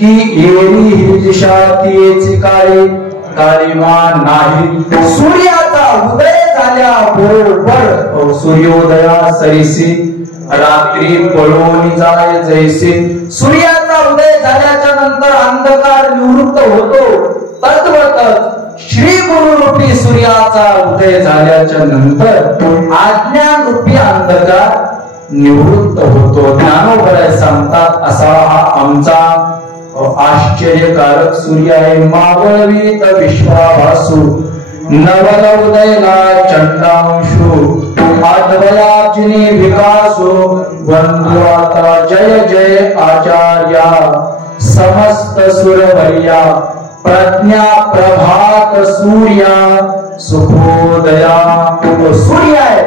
की एरी ही दिशा तीची काळी काळीमा नाही. सूर्याचा उदय झाल्या बरोबर सूर्योदया सरीसी रात्री पळून जाय जैसे. सूर्याचा उदय झाल्याच्या नंतर अंधकार निवृत्त होतो. तद्वतच श्री गुरु रूपी सूर्याचा उदय झाल्याच्या नंतर अज्ञान रूपी अंधकार निवृत्त होतो. ज्ञानोबराय सांगतात असा हा आमचा आश्चर्यकारक सूर्य आहे. मावळवीत विश्वाभासू नवल उदयला चंडांशु आद्वयाचिनी विकासो वंदू आता जय जय आचार्या समस्त सुरवर्या प्रज्ञा प्रभात सूर्या सुखोदया. सूर्य आहे.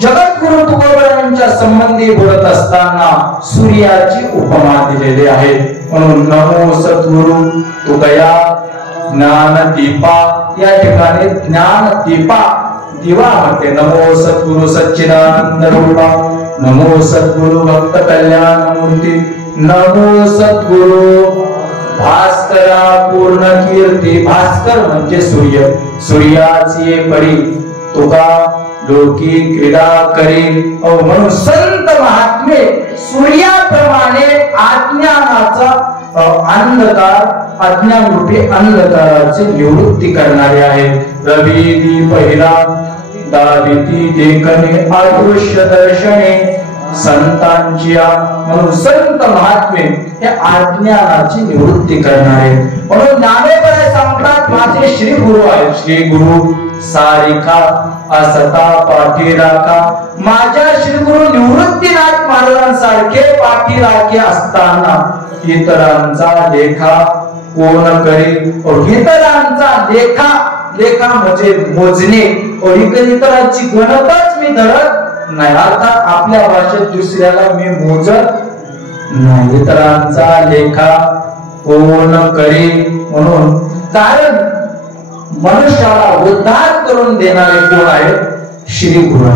जगद्गुरु तुकोबरायांच्या संबंधी बोलत असताना सूर्याची उपमा दिलेली आहे. म्हणून नमो सद्गुरु तुकया ज्ञान दीपा, या ठिकाणी ज्ञान दीपा दिवा म्हणते. नमो सद्गुरु सच्चिदानंद रूपा, नमो सद्गुरु भक्त कल्याण मूर्ती, नमो सद्गुरु भास्करा पूर्ण कीर्ती. भास्कर म्हणजे सूर्य. सूर्याची परी तुका लोकी क्रीडा करी. म्हणून संत महात्मे सूर्याप्रमाणे अज्ञानाचा अंधकार, अज्ञानरूपी अंधकाराची निवृत्ती करणारे आहेत. रवी दीप हिरा दाविती देखणे अदृश्य दर्शने संतांची. म्हणून संत महात्मे हे अज्ञानाची निवृत्ती करणारे. म्हणून ज्ञानोबराय सांगतात माझे श्री गुरु आहेत. श्री गुरु सारिका असता पाठीराखा. माझ्या श्री गुरु निवृत्तीनाथ महाराजांसारखे पाठीराखे असताना इतरांचा लेखा कोण करी. इतरांचा लेखा, लेखा म्हणजे मोजणे. इतरांची गणतच मी धरत नाही. अर्थात आपल्या भाषेत दुसऱ्याला मी मोजत नाही. इतरांचा लेखा कोण करी. म्हणून कारण मनुष्याला उद्धार करून देणारे कोण आहे? श्री गुरु.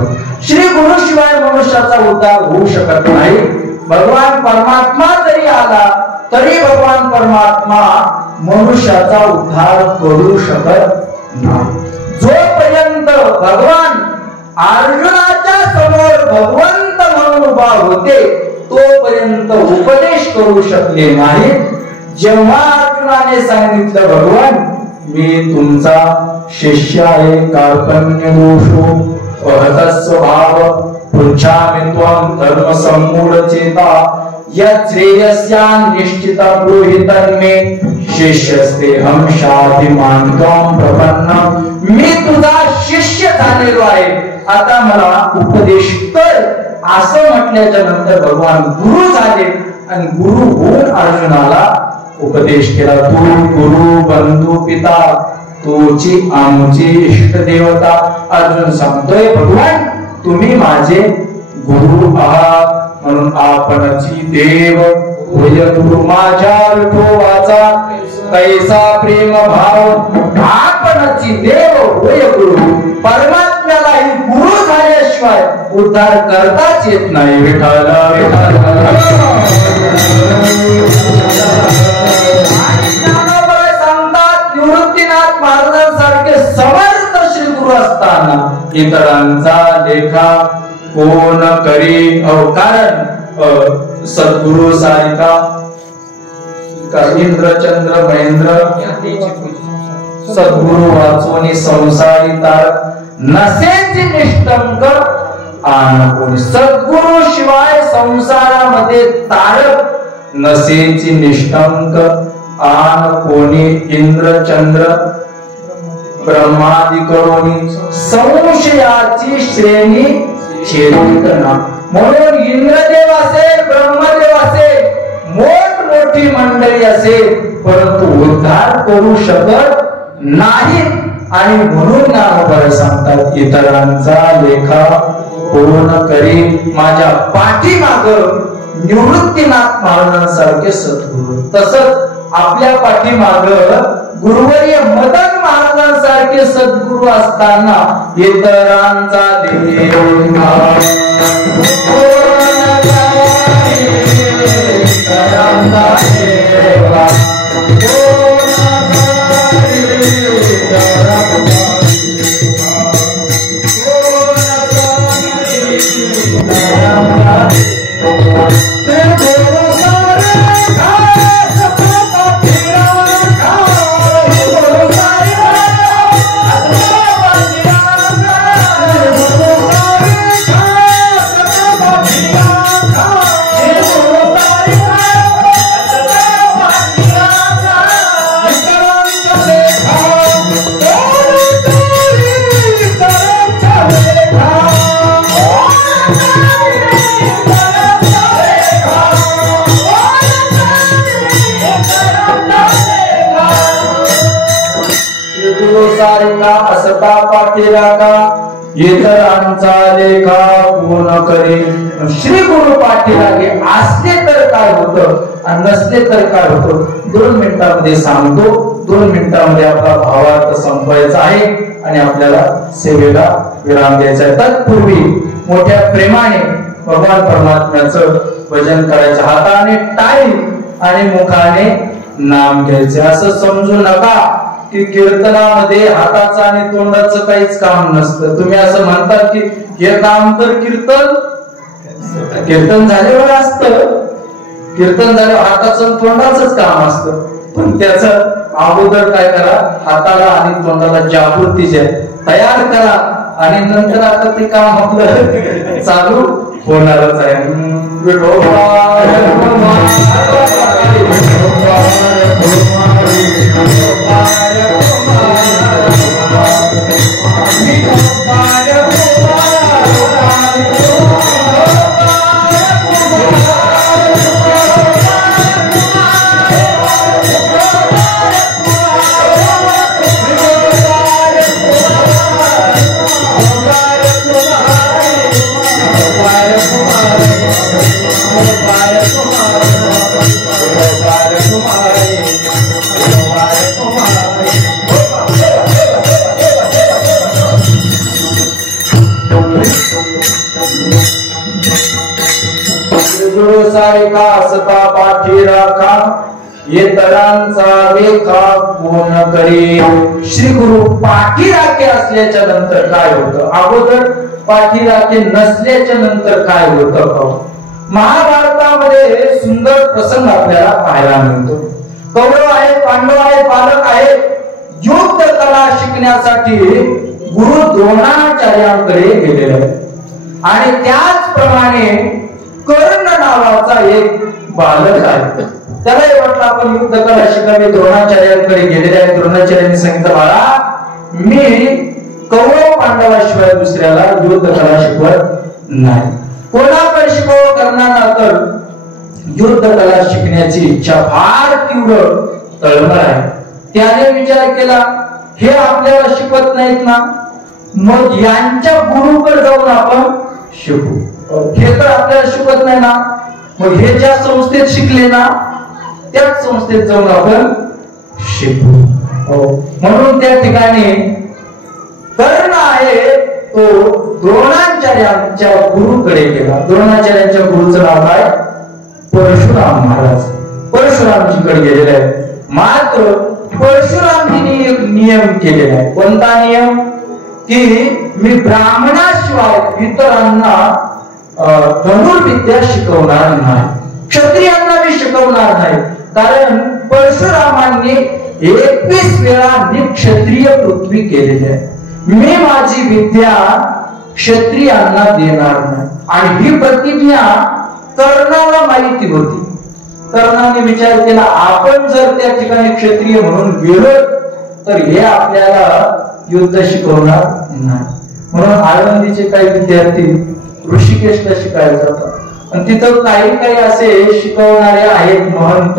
श्री गुरु शिवाय मनुष्याचा उद्धार होऊ शकत नाही. भगवान परमात्मा जरी आला तरी भगवान परमात्मा मनुष्याचा उद्धार करू शकत नाही. जोपर्यंत भगवान अर्जुनाच्या समोर भगवंत म्हणून उभा होते तोपर्यंत उपदेश करू शकले नाही. जेव्हा अर्जुनाने सांगितलं भगवान मी तुमचा शिष्य आहे, कार्पण्य दोषो अहतस्वभाव पृच्छामि त्वं धर्म सम्मूढ चेता यच्छ्रेयस्यान् निश्चित ब्रूहितन्मे शिष्यस्तेहं शाधिमान् त्वं प्रपन्न. मी तुझा शिष्य झालेलो आहे, आता मला उपदेश कर असं म्हटल्याच्या नंतर भगवान गुरु झाले आणि गुरु होऊन अर्जुनाला उपदेश केला. तू गुरु बंधू पिता तुझी आमची इष्ट देवता. अर्जुन सांगतोय भगवान तुम्ही माझे गुरु आहात. म्हणून आपणची देव होय गुरु माझ्या विठोबाचा कैसा प्रेम भाव. आपणची देव होय गुरु. परमात्म्यालाही गुरु झाल्याशिवाय उद्धार करताच येत नाही. विठ्ठल सांगतात निवृत्तीनाथ महाराजांसारखे समर्थ श्री गुरु असताना इतरांचा लेखा कोण करी. कारण सद्गुरु सारिका इंद्र चंद्र महेंद्र सद्गुरु वाचोनी संसारी तारक नसेची निष्ठंक आन कोणी. सद्गुरु शिवाय संसारामध्ये तारक नसेची निष्ठंक आन कोणी. इंद्र चंद्र ब्रह्मादि करोनी संशयाची श्रेणी छेदितना. म्हणून इंद्रदेव असेल, ब्रह्मदेव असेल, मोठी मंडळी असेल, परंतु उद्धार करू शकत नाही. आणि म्हणून ज्ञानोबराय सांगतात इतरांचा लेखा कोण करी. माझ्या पाठीमाग निवृत्तीनाथ महाराजांसारखे सद्गुरु, तसंच आपल्या पाठीमाग गुरुवर्य मदन महाराजांसारखे सद्गुरु असताना इतरांचा Yeah. ऐका असता पाठीला का इतरांचा लेखा कोण करे. श्री गुरु पाठीलागे असले तर काय होतं आणि नसले तर काय होतं 2 मिनिटांमध्ये सांगतो. 2 मिनिटांमध्ये आपला भावार्थ संपवायचा आहे आणि आपल्याला सेवेला विराम द्यायचा आहे. तत्पूर्वी मोठ्या प्रेमाने भगवान परमात्म्याचं भजन करायचं. हाताने टाळी आणि मुखाने नाम घ्यायचे. असं समजू नका की कीर्तनामध्ये हाताचं आणि तोंडाचं काहीच काम नसतं. तुम्ही असं म्हणतात की हे काम तर कीर्तन झाल्यावर असतं. कीर्तन झाल्यावर हाताचं तोंडाचंच काम असतं. पण त्याचं अगोदर काय करा, हाताला आणि तोंडाला जागृती तयार करा आणि नंतर आता ते काम आपलं चालू होणारच आहे. गुरु सारिका असता पाठी राखा इतरांचा लेखा कोण करे. श्री गुरु पाठी राखे असल्याच्या नंतर काय होतं, अगोदर पाठी राखे नसल्याच्या नंतर काय होतं. महाभारतामध्ये सुंदर प्रसंग आपल्याला पाहायला मिळतो. कौरव आहे, पांडव आहे, पालक आहे. युद्ध कला शिकण्यासाठी गुरु द्रोणाचार्यांकडे गेलेले आहेत आणि त्याचप्रमाणे कर्ण नावाचा एक बालक आहे. त्यालाही वाटलं आपण युद्ध कला शिकावी. द्रोणाचार्यांकडे गेलेले आहे. द्रोणाचार्यांनी सांगितलं बाळा मी कौरव पांडवाशिवाय दुसऱ्याला युद्ध कला शिकवत नाही. कोणाकडे शिकावं करणार तर युद्ध कला शिकण्याची इच्छा फार तीव्र तळमळ आहे. त्याने विचार केला हे आपल्याला शिकवत नाहीत ना, मग यांच्या गुरुकडे जाऊन आपण शिकू. हे तर आपल्याला शिकवत नाही ना, मग हे ज्या संस्थेत शिकले ना त्याच संस्थेत जाऊन आपण शिकू. म्हणून त्या ठिकाणी कर्ण आहे तो द्रोणाचार्यांच्या गुरुकडे गेला. द्रोणाचार्यांच्या गुरुचं नाव काय, परशुराम महाराज. परशुरामजीकडे गेलेले आहे. मात्र परशुरामजींनी एक नियम केलेला आहे. कोणता नियम, की मी ब्राह्मणाशिवाय इतरांना धनुर्विद्या शिकवणार नाही, क्षत्रियांना मी शिकवणार नाही. कारण परशुरामांनी 21 वेळा निक्षत्रिय पृथ्वी केलेली आहे. मी माझी विद्या क्षत्रियांना देणार नाही. आणि ही प्रतिज्ञा कर्णाला माहिती होती. कर्णाने विचार केला आपण जर त्या ठिकाणी क्षत्रिय म्हणून गेलो तर हे आपल्याला युद्ध शिकवणार नाही. म्हणून आळंदीचे काही विद्यार्थी ऋषिकेशला शिकायला जातात आणि तिथं काही असे शिकवणारे आहेत महंत,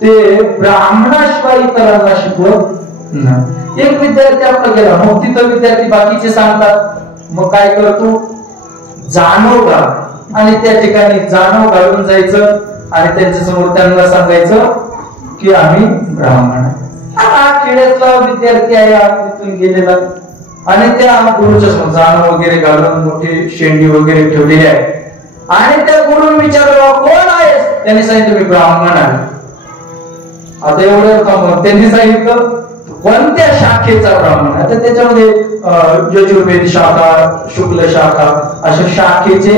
ते ब्राह्मणाशिवाय इतरांना शिकवत नाही. एक विद्यार्थी आपला गेला, मग तिथं विद्यार्थी बाकीचे सांगतात मग काय करतो, जाणव घाल आणि त्या ठिकाणी जाणव घालून जायचं आणि त्यांच्या समोर त्यांना सांगायचं की आम्ही ब्राह्मण आहे. हा खेड्यातला विद्यार्थी आहे तिथून गेलेला आणि त्या गुरुच्या समोर जाणव वगैरे घालून मोठी शेंडी वगैरे ठेवलेली आहे आणि त्या गुरुने विचारलं कोण आहेस, त्यांनी सांगितलं मी ब्राह्मण आहे. आता एवढं त्यांनी सांगितलं कोणत्या शाखेचा ब्राह्मण. आता त्याच्यामध्ये यजुर्वेद शाखा, शुक्ल शाखा अशा शाखेचे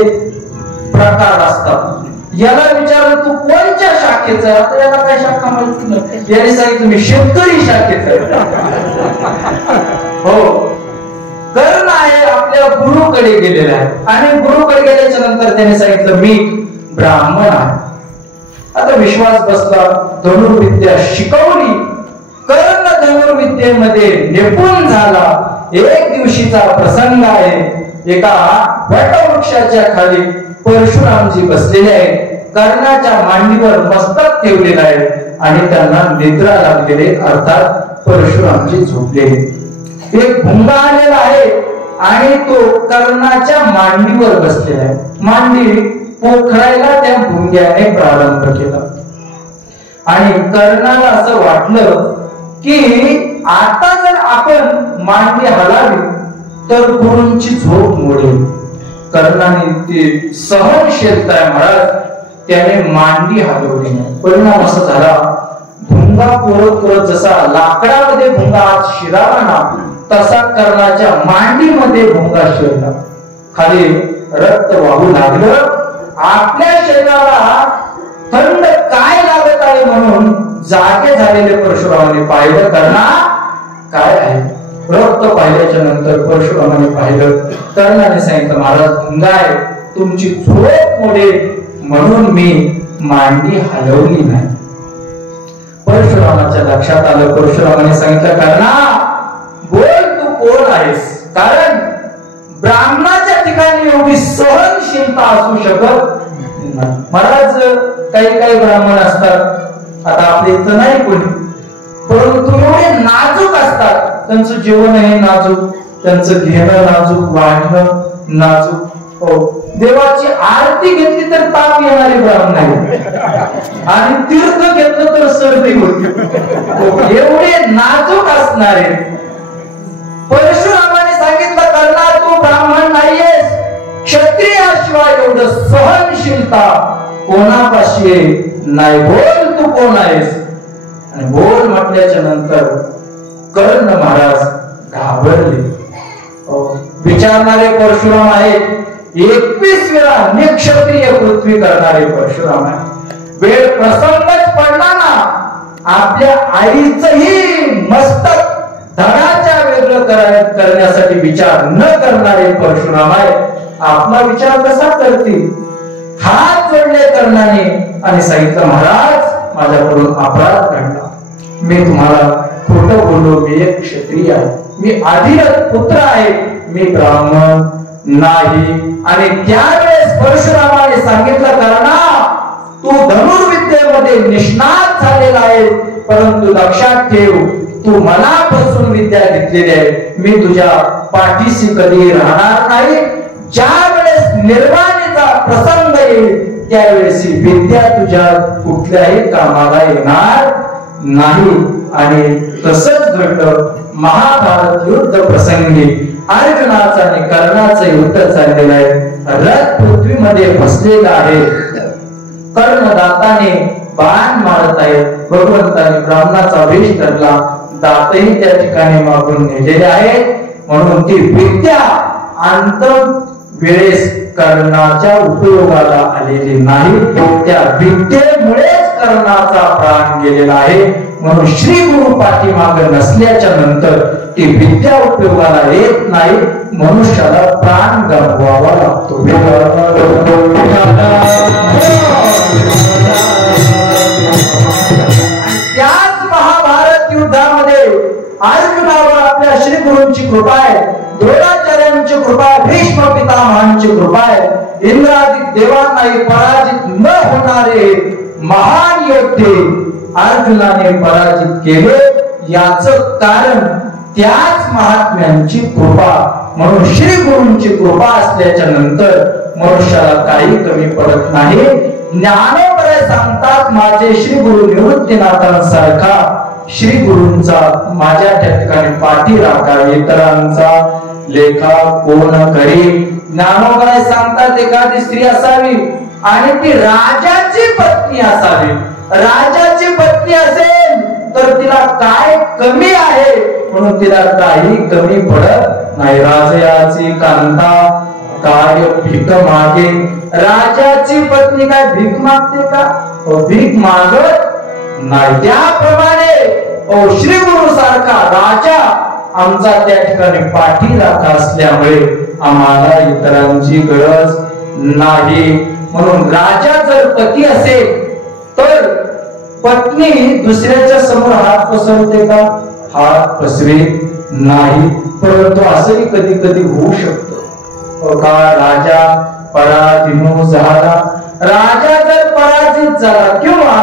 प्रकार असतात. याला विचारलं तू कोणत्या शाखेचा, आता याला काय शाखा माहिती नाही. याने सांगितलं मी शेतकरी शाखेचा. हो, कर्ण आहे आपल्या गुरुकडे गेलेला आहे आणि गुरुकडे गेल्याच्या नंतर त्याने सांगितलं मी ब्राह्मण आहे. आता विश्वास बसला, धनुर्विद्या शिकवली. कर्ण धनुर्विद्येमध्ये निपुण झाला. एक दिवशीचा प्रसंग आहे. एका वटवृक्षाच्या खाली परशुरामजी बसलेले आहेत. कर्णाच्या मांडीवर मस्तक ठेवलेलं आहे आणि त्यांना निद्रा लागलेले, अर्थात परशुरामजी झोपलेले. एक भुंगा आलेला आहे आणि तो कर्णाच्या मांडीवर बसलेला आहे. मांडी पोखरायला त्या भुंग्याने प्रारंभ केला आणि कर्णाला असं वाटलं की आता जर आपण मांडी हलावी तर गुरूंची झोप मोडेल. कर्णाने ती सहनशीलता आहे महाराज, त्याने मांडी हलवली नाही. परिणाम असा झाला, भुंगा कोरत जसा लाकडामध्ये भुंगा आत शिरावा ना तसा कर्णाच्या मांडीमध्ये भुंगा शिरला. खाली रक्त वाहू लागलं. आपल्या शरीराला थंड काय लागत आहे म्हणून जागे झालेले परशुरामाने पाहिलं, कर्णा काय आहे. रक्त पाहिल्याच्या नंतर परशुरामाने पाहिलं. कर्णाने सांगितलं, महाराज भुंगा आहे, तुमची झोप मोडेल म्हणून मी मांडी हलवली नाही. परशुरामाच्या लक्षात आलं. परशुरामाने सांगितलं, कर्णा बोल तू कोण आहेस. कारण ब्राह्मणाच्या ठिकाणी एवढी सहनशीलता असू शकत नाही. महाराज काही काही ब्राह्मण असतात, आता आपले इथं नाही कोणी, परंतु एवढे नाजूक असतात. त्यांचं जीवन हे नाजूक, त्यांचं घेणं नाजूक, वाढणं नाजूक. हो, देवाची आरती घेतली तर ताप येणारे ब्राह्मण आहे आणि तीर्थ घेतलं तर सर्दी होती. एवढे नाजूक असणारे. परशुरामाने सांगितलं, कर्णा तू ब्राह्मण नाहीयेस, क्षत्रियाशिवाय एवढं सहनशीलता कोणापाशी नाही. बोल तू कोण आहेस. आणि बोल म्हटल्याच्या नंतर कर्ण महाराज घाबरले. विचारणारे परशुराम आहेत. 21 वेळा निक्षत्रिय पृथ्वी करणारे परशुराम आहे. वेळ प्रसंगच पडला ना, आपल्या आईचंही मस्तक धडाच्या वेगळं करण्यासाठी विचार न करणारे परशुराम आहे. आपला विचार कसा करतील. हात जोडले कर्णाने आणि सांगितलं, महाराज माझ्याकडून अपराध घडला, मी तुम्हाला खोटं बोललो, मी एक क्षत्रिय आहे, मी आदिरथ पुत्र आहे, मी ब्राह्मण नाही. आणि त्यावेळेस परशुरामाने सांगितलं, कर्णा तू धनुर्विद्येमध्ये निष्णात झालेला आहे, परंतु लक्षात ठेव तू मनापासून विद्या घेतलेली आहे. मी तुझ्या पाठीशी कधी राहणार नाही. ज्या वेळेस निर्वाणीचा प्रसंग येईल त्यावेळेस विद्या तुझ्या कुठल्याही कामाला येणार नाही. आणि तसंच घडलं. महाभारत युद्ध प्रसंगी अर्जुनाचं आणि कर्णाचं युद्ध चाललेलं आहे. रथ पृथ्वीमध्ये बसलेला आहे. कर्णदाताने बाण मारत आहे. भगवंताने ब्राह्मणाचा वेश धरला, दातही त्या ठिकाणी मागून नेलेले आहेत. म्हणून ती विद्या अंतिम वेळेस कर्णाच्या उपयोगाला आलेली नाही. त्या विद्येमुळेच कर्णाचा प्राण गेलेला आहे. म्हणून श्री गुरु पाठीमाग नसल्याच्या नंतर ती विद्या उपयोगाला येत नाही. मनुष्याला प्राण गमवावा लागतो. त्याच महाभारत युद्धामध्ये अर्जुनावर आपल्या श्री गुरूंची कृपा आहे, द्रोणाचार्यांची कृपा आहे, भीष्म पितामहांची कृपा आहे. इंद्रादी देवांनाही पराजित न होणारे महान योद्धे अर्जुनाने पराजित केले. याचं कारण त्याच महात्म्यांची कृपा. म्हणून श्री गुरूंची कृपा असल्याच्या नंतर मनुष्याला काही कमी पडत नाही. ज्ञानोबळे सांगतात, माझे श्री गुरु निवृत्तीनाथांसारखा श्री गुरूंचा माझ्या त्या ठिकाणी पाठी राखा, इतरांचा लेखा कोण करी. ज्ञानोबळे सांगतात, एखादी स्त्री असावी आणि ती राजाची पत्नी असावी. राजाची पत्नी असेल तर तिला काय कमी आहे, म्हणून तिला काही कमी पडत नाही. राजाची कांता काय भीक मागे. राजाची पत्नी काय भीक मागते का? भीक मागत नाही. त्याप्रमाणे श्री गुरु सारखा राजा आमचा त्या ठिकाणी पाठी राखा असल्यामुळे आम्हाला इतरांची गरज नाही. म्हणून राजा जर पती असेल तर पत्नी दुसऱ्याच्या समोर हात पसरते का? हात पसरत नाही. परंतु असंही कधी कधी होऊ शकतं का राजा पराधीन झाला. राजा जर पराजित झाला किंवा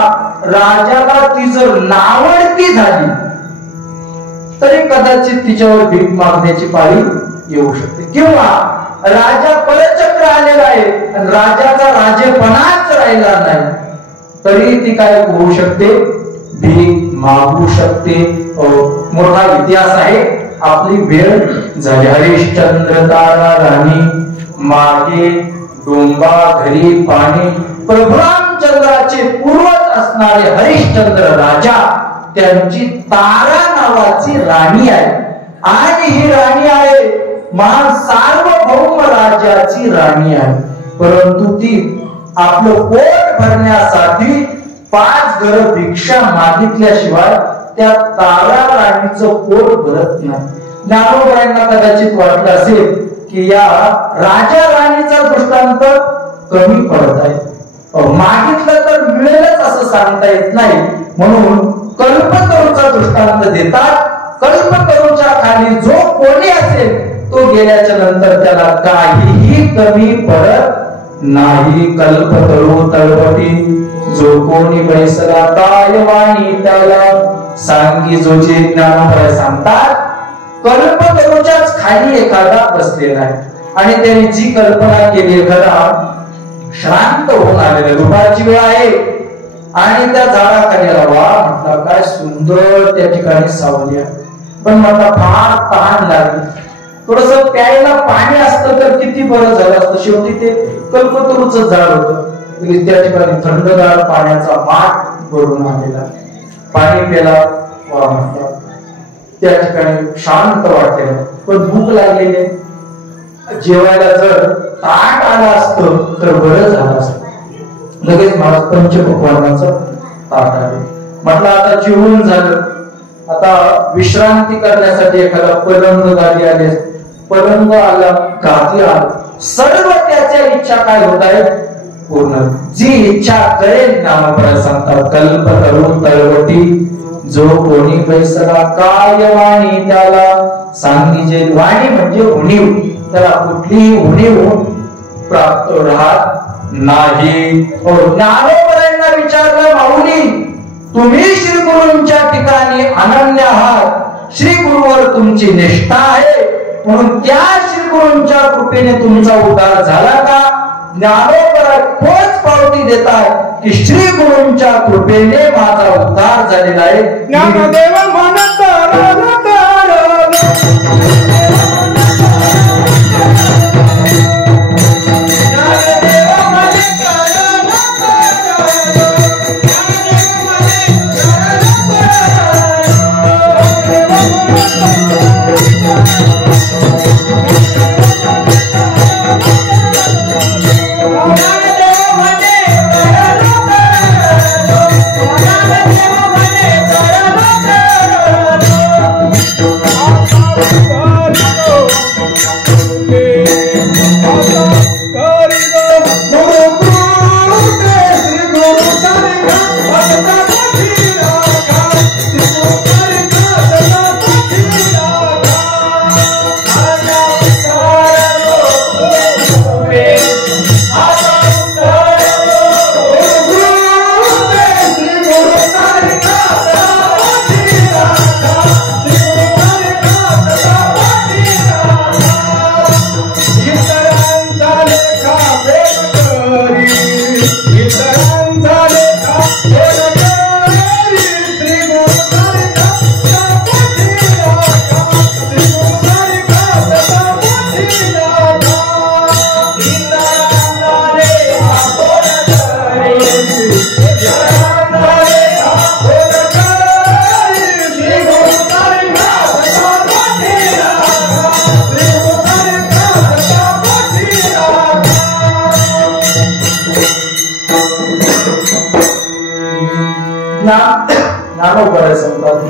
राजाला ती जर नावडती झाली तरी कदाचित तिच्यावर भीक मागण्याची पाळी येऊ शकते, किंवा राजा परचक्र आलेला आहे आणि राजाचा राजेपणाच राहिला नाही तरी ती काय होऊ शकते, भीक मागू शकते. मोठा इतिहास आहे. आपली वेळ झाली. हरिश्चंद्र तारा राणी मागे डोंबा घरी पाणी. प्रभू रामचंद्राचे पूर्वज असणारे हरिश्चंद्र राजा, त्यांची तारा नावाची राणी आहे आणि ही राणी आहे महान सार्वभौम राजाची राणी आहे. परंतु ती आपलं पोट भरण्यासाठी 5 घर भिक्षा मागितल्याशिवाय त्या तारा राणीचं पोट भरत नाही. ज्ञानोबांना कदाचित वाटलं असेल की या राजा राणीचा दृष्टांत कमी पडत आहे, मागितलं तर मिळेलच असं सांगता येत नाही, म्हणून कल्पतरूचा दृष्टांत देतात. कल्पतरूच्या खाली जो कोणी असेल तो गेल्याच्या नंतर त्याला काहीही कमी पडत नाही. कल्पतरू तळपटी जो कोणी बैसला काय वाणी त्याला सांगी जोचे. ज्ञानोबा सांगतात कल्पतरूच्याच खाली एखादा बसलेला आहे आणि त्याने जी कल्पना केली, एखादा श्रांत होऊन आलेला, दुपारची वेळ आहे आणि त्या झाडाखाली राहावा म्हटलं, काय सुंदर त्या ठिकाणी सावली आहे, पण म्हटलं फार तहान लागली, थोडस प्यायला पाणी असतं तर किती बरं झालं असतं. शेवटी ते कल्पतरूचं झाड होतं, त्या ठिकाणी थंडगार पाण्याचा माठ भरून आलेला, पाणी प्यायला म्हटलं, त्या ठिकाणी शांत वाटलेलं, पण भूक लागलेली. जेवायला जर ताट आलं असतं तर बरं झालं असतं. लगेच महाराज पंचपक्वान्नाचं ताट आले. म्हटलं आता जेवण झालं, आता विश्रांती करण्यासाठी एखादा पलंग गादी आली, पलंग आला, गादी आला, सर्व त्याच्या इच्छा काय होत आहेत पूर्ण. जी इच्छा करेल ज्ञानोबा सांगतात कल्पतरू तळवटी जो कोणी बैसला काय वाणी त्याला सांगीजे. वाणी म्हणजे उणीव, त्याला कुठलीही उणीव प्राप्त राहत नाही. ज्ञानोबांना विचारलं, माऊली तुम्ही श्री गुरूंच्या ठिकाणी अनन्य आहात, श्री गुरुवर तुमची निष्ठा आहे, म्हणून त्या श्री गुरूंच्या कृपेने तुमचा उद्धार झाला का? ज्ञानोबा तोच पावती देतात की श्री गुरूंच्या कृपेने माझा उद्धार झालेला आहे. ज्ञानदेव म्हणत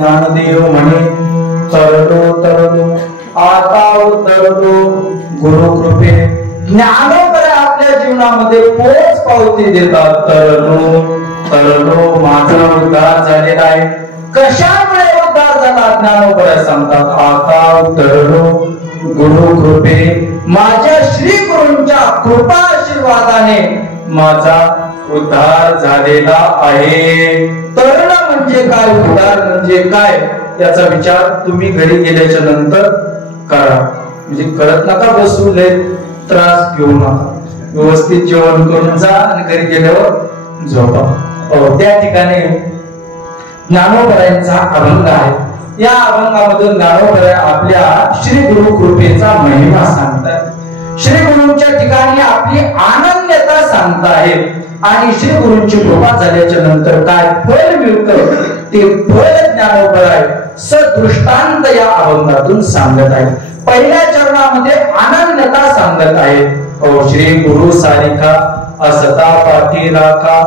ज्ञानदेव म्हणे तरलो तरलो आता उतरलो गुरु कृपे. ज्ञानोबा आपल्या जीवनामध्ये पोच पावती देतात. तरलो तरलो माझा उद्धार झालेला आहे. कशामुळे उद्धार झाला? ज्ञानोबा सांगतात आता उतरलो गुरु कृपे. माझ्या श्री गुरूंच्या कृपा आशीर्वादाने माझा उद्धार झालेला आहे. तरण म्हणजे काय, उद्धार म्हणजे काय, याचा विचार तुम्ही घरी गेल्याच्या नंतर करा. म्हणजे करत नका बसू, लय त्रास घेऊ नका. व्यवस्थित जेवण करून जा आणि घरी गेल्यावर झोपा. त्या ठिकाणी ज्ञानोबरायांचा अभंग आहे. या अभंगामधून ज्ञानोबराय आपल्या श्री गुरु कृपेचा महिमा सांगतात. श्री गुरूंच्या ठिकाणी आपली अनन्यता सांगताहेत आणि श्री गुरूंची कृपा झाल्याच्या नंतर काय फळ मिळतं ते फळ ज्ञानोबराय सदृष्टांत या अभंगातून सांगत आहेत. पहिल्या चरणामध्ये अनन्यता सांगत आहेत. श्री गुरु सारिखा असता पाठी राखा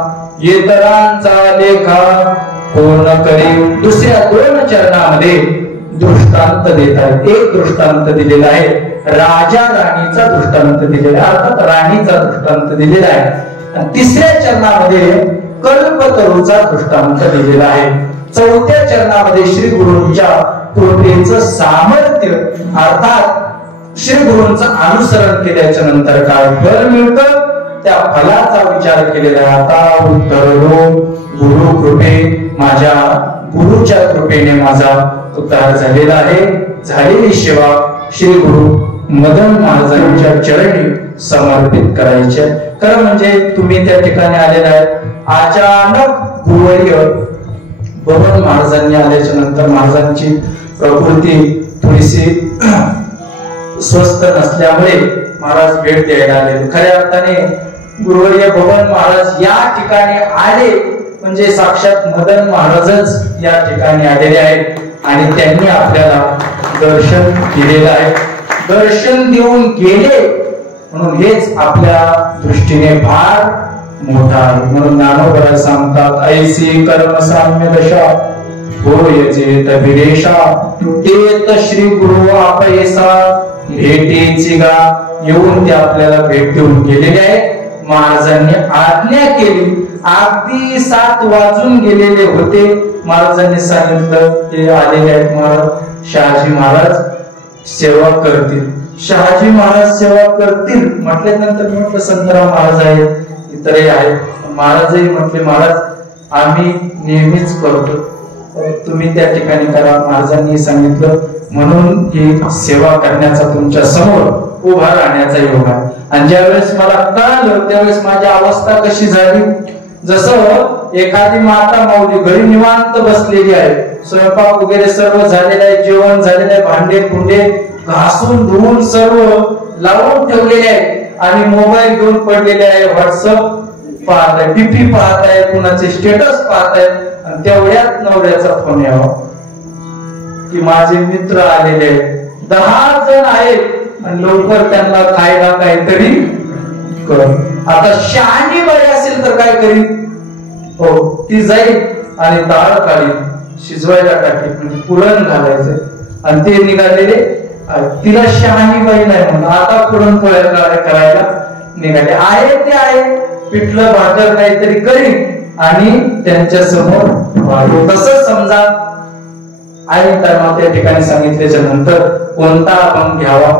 येतरांचा लेखा कोण करी. दुसऱ्या 2 चरणामध्ये दृष्टांत देत आहेत. एक दृष्टांत दिलेला आहे, राजा राणीचा दृष्टांत दिलेला आहे, अर्थात राणीचा दृष्टांत दिलेला आहे. आणि तिसऱ्या चरणामध्ये कल्पतरूचा दृष्टांत दिलेला आहे. चौथ्या चरणामध्ये श्री गुरूंच्या कृपेचं सामर्थ्य अर्थात श्री गुरूंचं अनुसरण केल्याच्या नंतर काय फळ मिळतं त्या फलाचा विचार केलेला आहे. आता उद्धरलो गुरु कृपे, माझ्या गुरुच्या कृपेने माझा उद्धार झालेला आहे. झालेली सेवा श्री गुरु मदन महाराजांच्या चरणी समर्पित करायचे. खरं म्हणजे तुम्ही त्या ठिकाणी आलेला आहे. अचानक गुरुवर्य बबन महाराजांनी आल्याच्या नंतर महाराजांची प्रकृती थोडीशी स्वस्थ नसल्यामुळे महाराज भेट द्यायला आले. खऱ्या अर्थाने गुरुवर्य बबन महाराज या ठिकाणी आले म्हणजे साक्षात मदन महाराजच या ठिकाणी आलेले आहेत आणि त्यांनी आपल्याला दर्शन दिलेलं आहे. दर्शन देऊन गेले म्हणून हेच आपल्या दृष्टीने फार मोठा आहे. म्हणून ज्ञानोबराय सांगतात ऐसी कर्म साम्य दशा होय जेत विरेशा तेत श्री गुरु आपयसा भेटीची गा. येऊन ते आपल्याला भेट देऊन गेलेले आहेत. महाराजांनी आज्ञा केली. अगदी 7 वाजून गेलेले होते. महाराजांनी सांगितलं ते आलेले आहेत महाराज शहाजी महाराज सेवा करतील. शहाजी महाराज सेवा करतील म्हटल्यानंतर म्हटलं संतराम महाराज आहेत, इतरही आहेत. महाराजही म्हटले महाराज आम्ही नेहमीच करतो, तुम्ही त्या ठिकाणी करा. महाराजांनी सांगितलं म्हणून ही सेवा करण्याचा तुमच्या समोर उभा राहण्याचा योग आहे. आणि ज्यावेळेस मला कळलं त्यावेळेस माझी अवस्था कशी झाली, जसं एखादी माता माऊली घरी निवांत बसलेली आहे, स्वयंपाक वगैरे सर्व झालेला आहे, जेवण झालेलं आहे, भांडे कुंडे घासून धुवून सर्व लावून ठेवलेले आहे आणि मोबाईल घेऊन पडलेले आहे, व्हॉट्सअप पाहत आहे, डीपी पाहत आहे, कुणाचे स्टेटस पाहत आहे. आणि तेवढ्यात नवऱ्याचा फोन यावा की माझे मित्र आलेले आहेत, 10 जण आहेत आणि लवकर त्यांना खायला काहीतरी कर. आता शहाणी बाई असेल तर काय करील, हो ती जाईल आणि डाळ काढी शिजवायला टाकेल म्हणजे पुरण घालायचं आणि ते निघालेले. तिला शहाणी बाई नाही म्हणून आता पुरणपोळ्या करायला निघाले आहे. ते आहे पिठलं भाकर काहीतरी करील आणि त्यांच्या समोर तसंच समजा. आणि त्या ठिकाणी सांगितल्याच्या नंतर कोणता अभंग घ्यावा,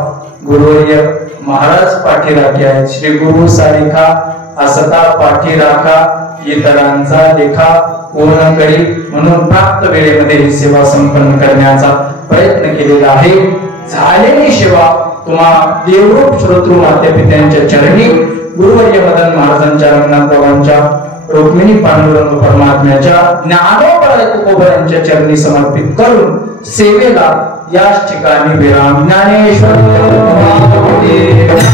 गुरुवर्य महाराज पाठी राखे आहेत. श्री गुरु सारिखा असता पाठी राखा इतरांचा लेखा कोण करी. म्हणून प्राप्त वेळेमध्ये ही सेवा संपन्न करण्याचा प्रयत्न केलेला आहे. झालेली सेवा तुम्हा देवरूप श्रोतृ मातेपित्यांच्या चरणी गुरुवर्य मदन महाराजांच्या रंगनाथ बाबांच्या रुक्मिणी पांडुरंग परमात्म्याच्या ज्ञानोबराय तुकोबरायांच्या चरणी समर्पित करून सेवेला याच ठिकाणी विराम. ज्ञानेश्वर ज्ञानेश्वर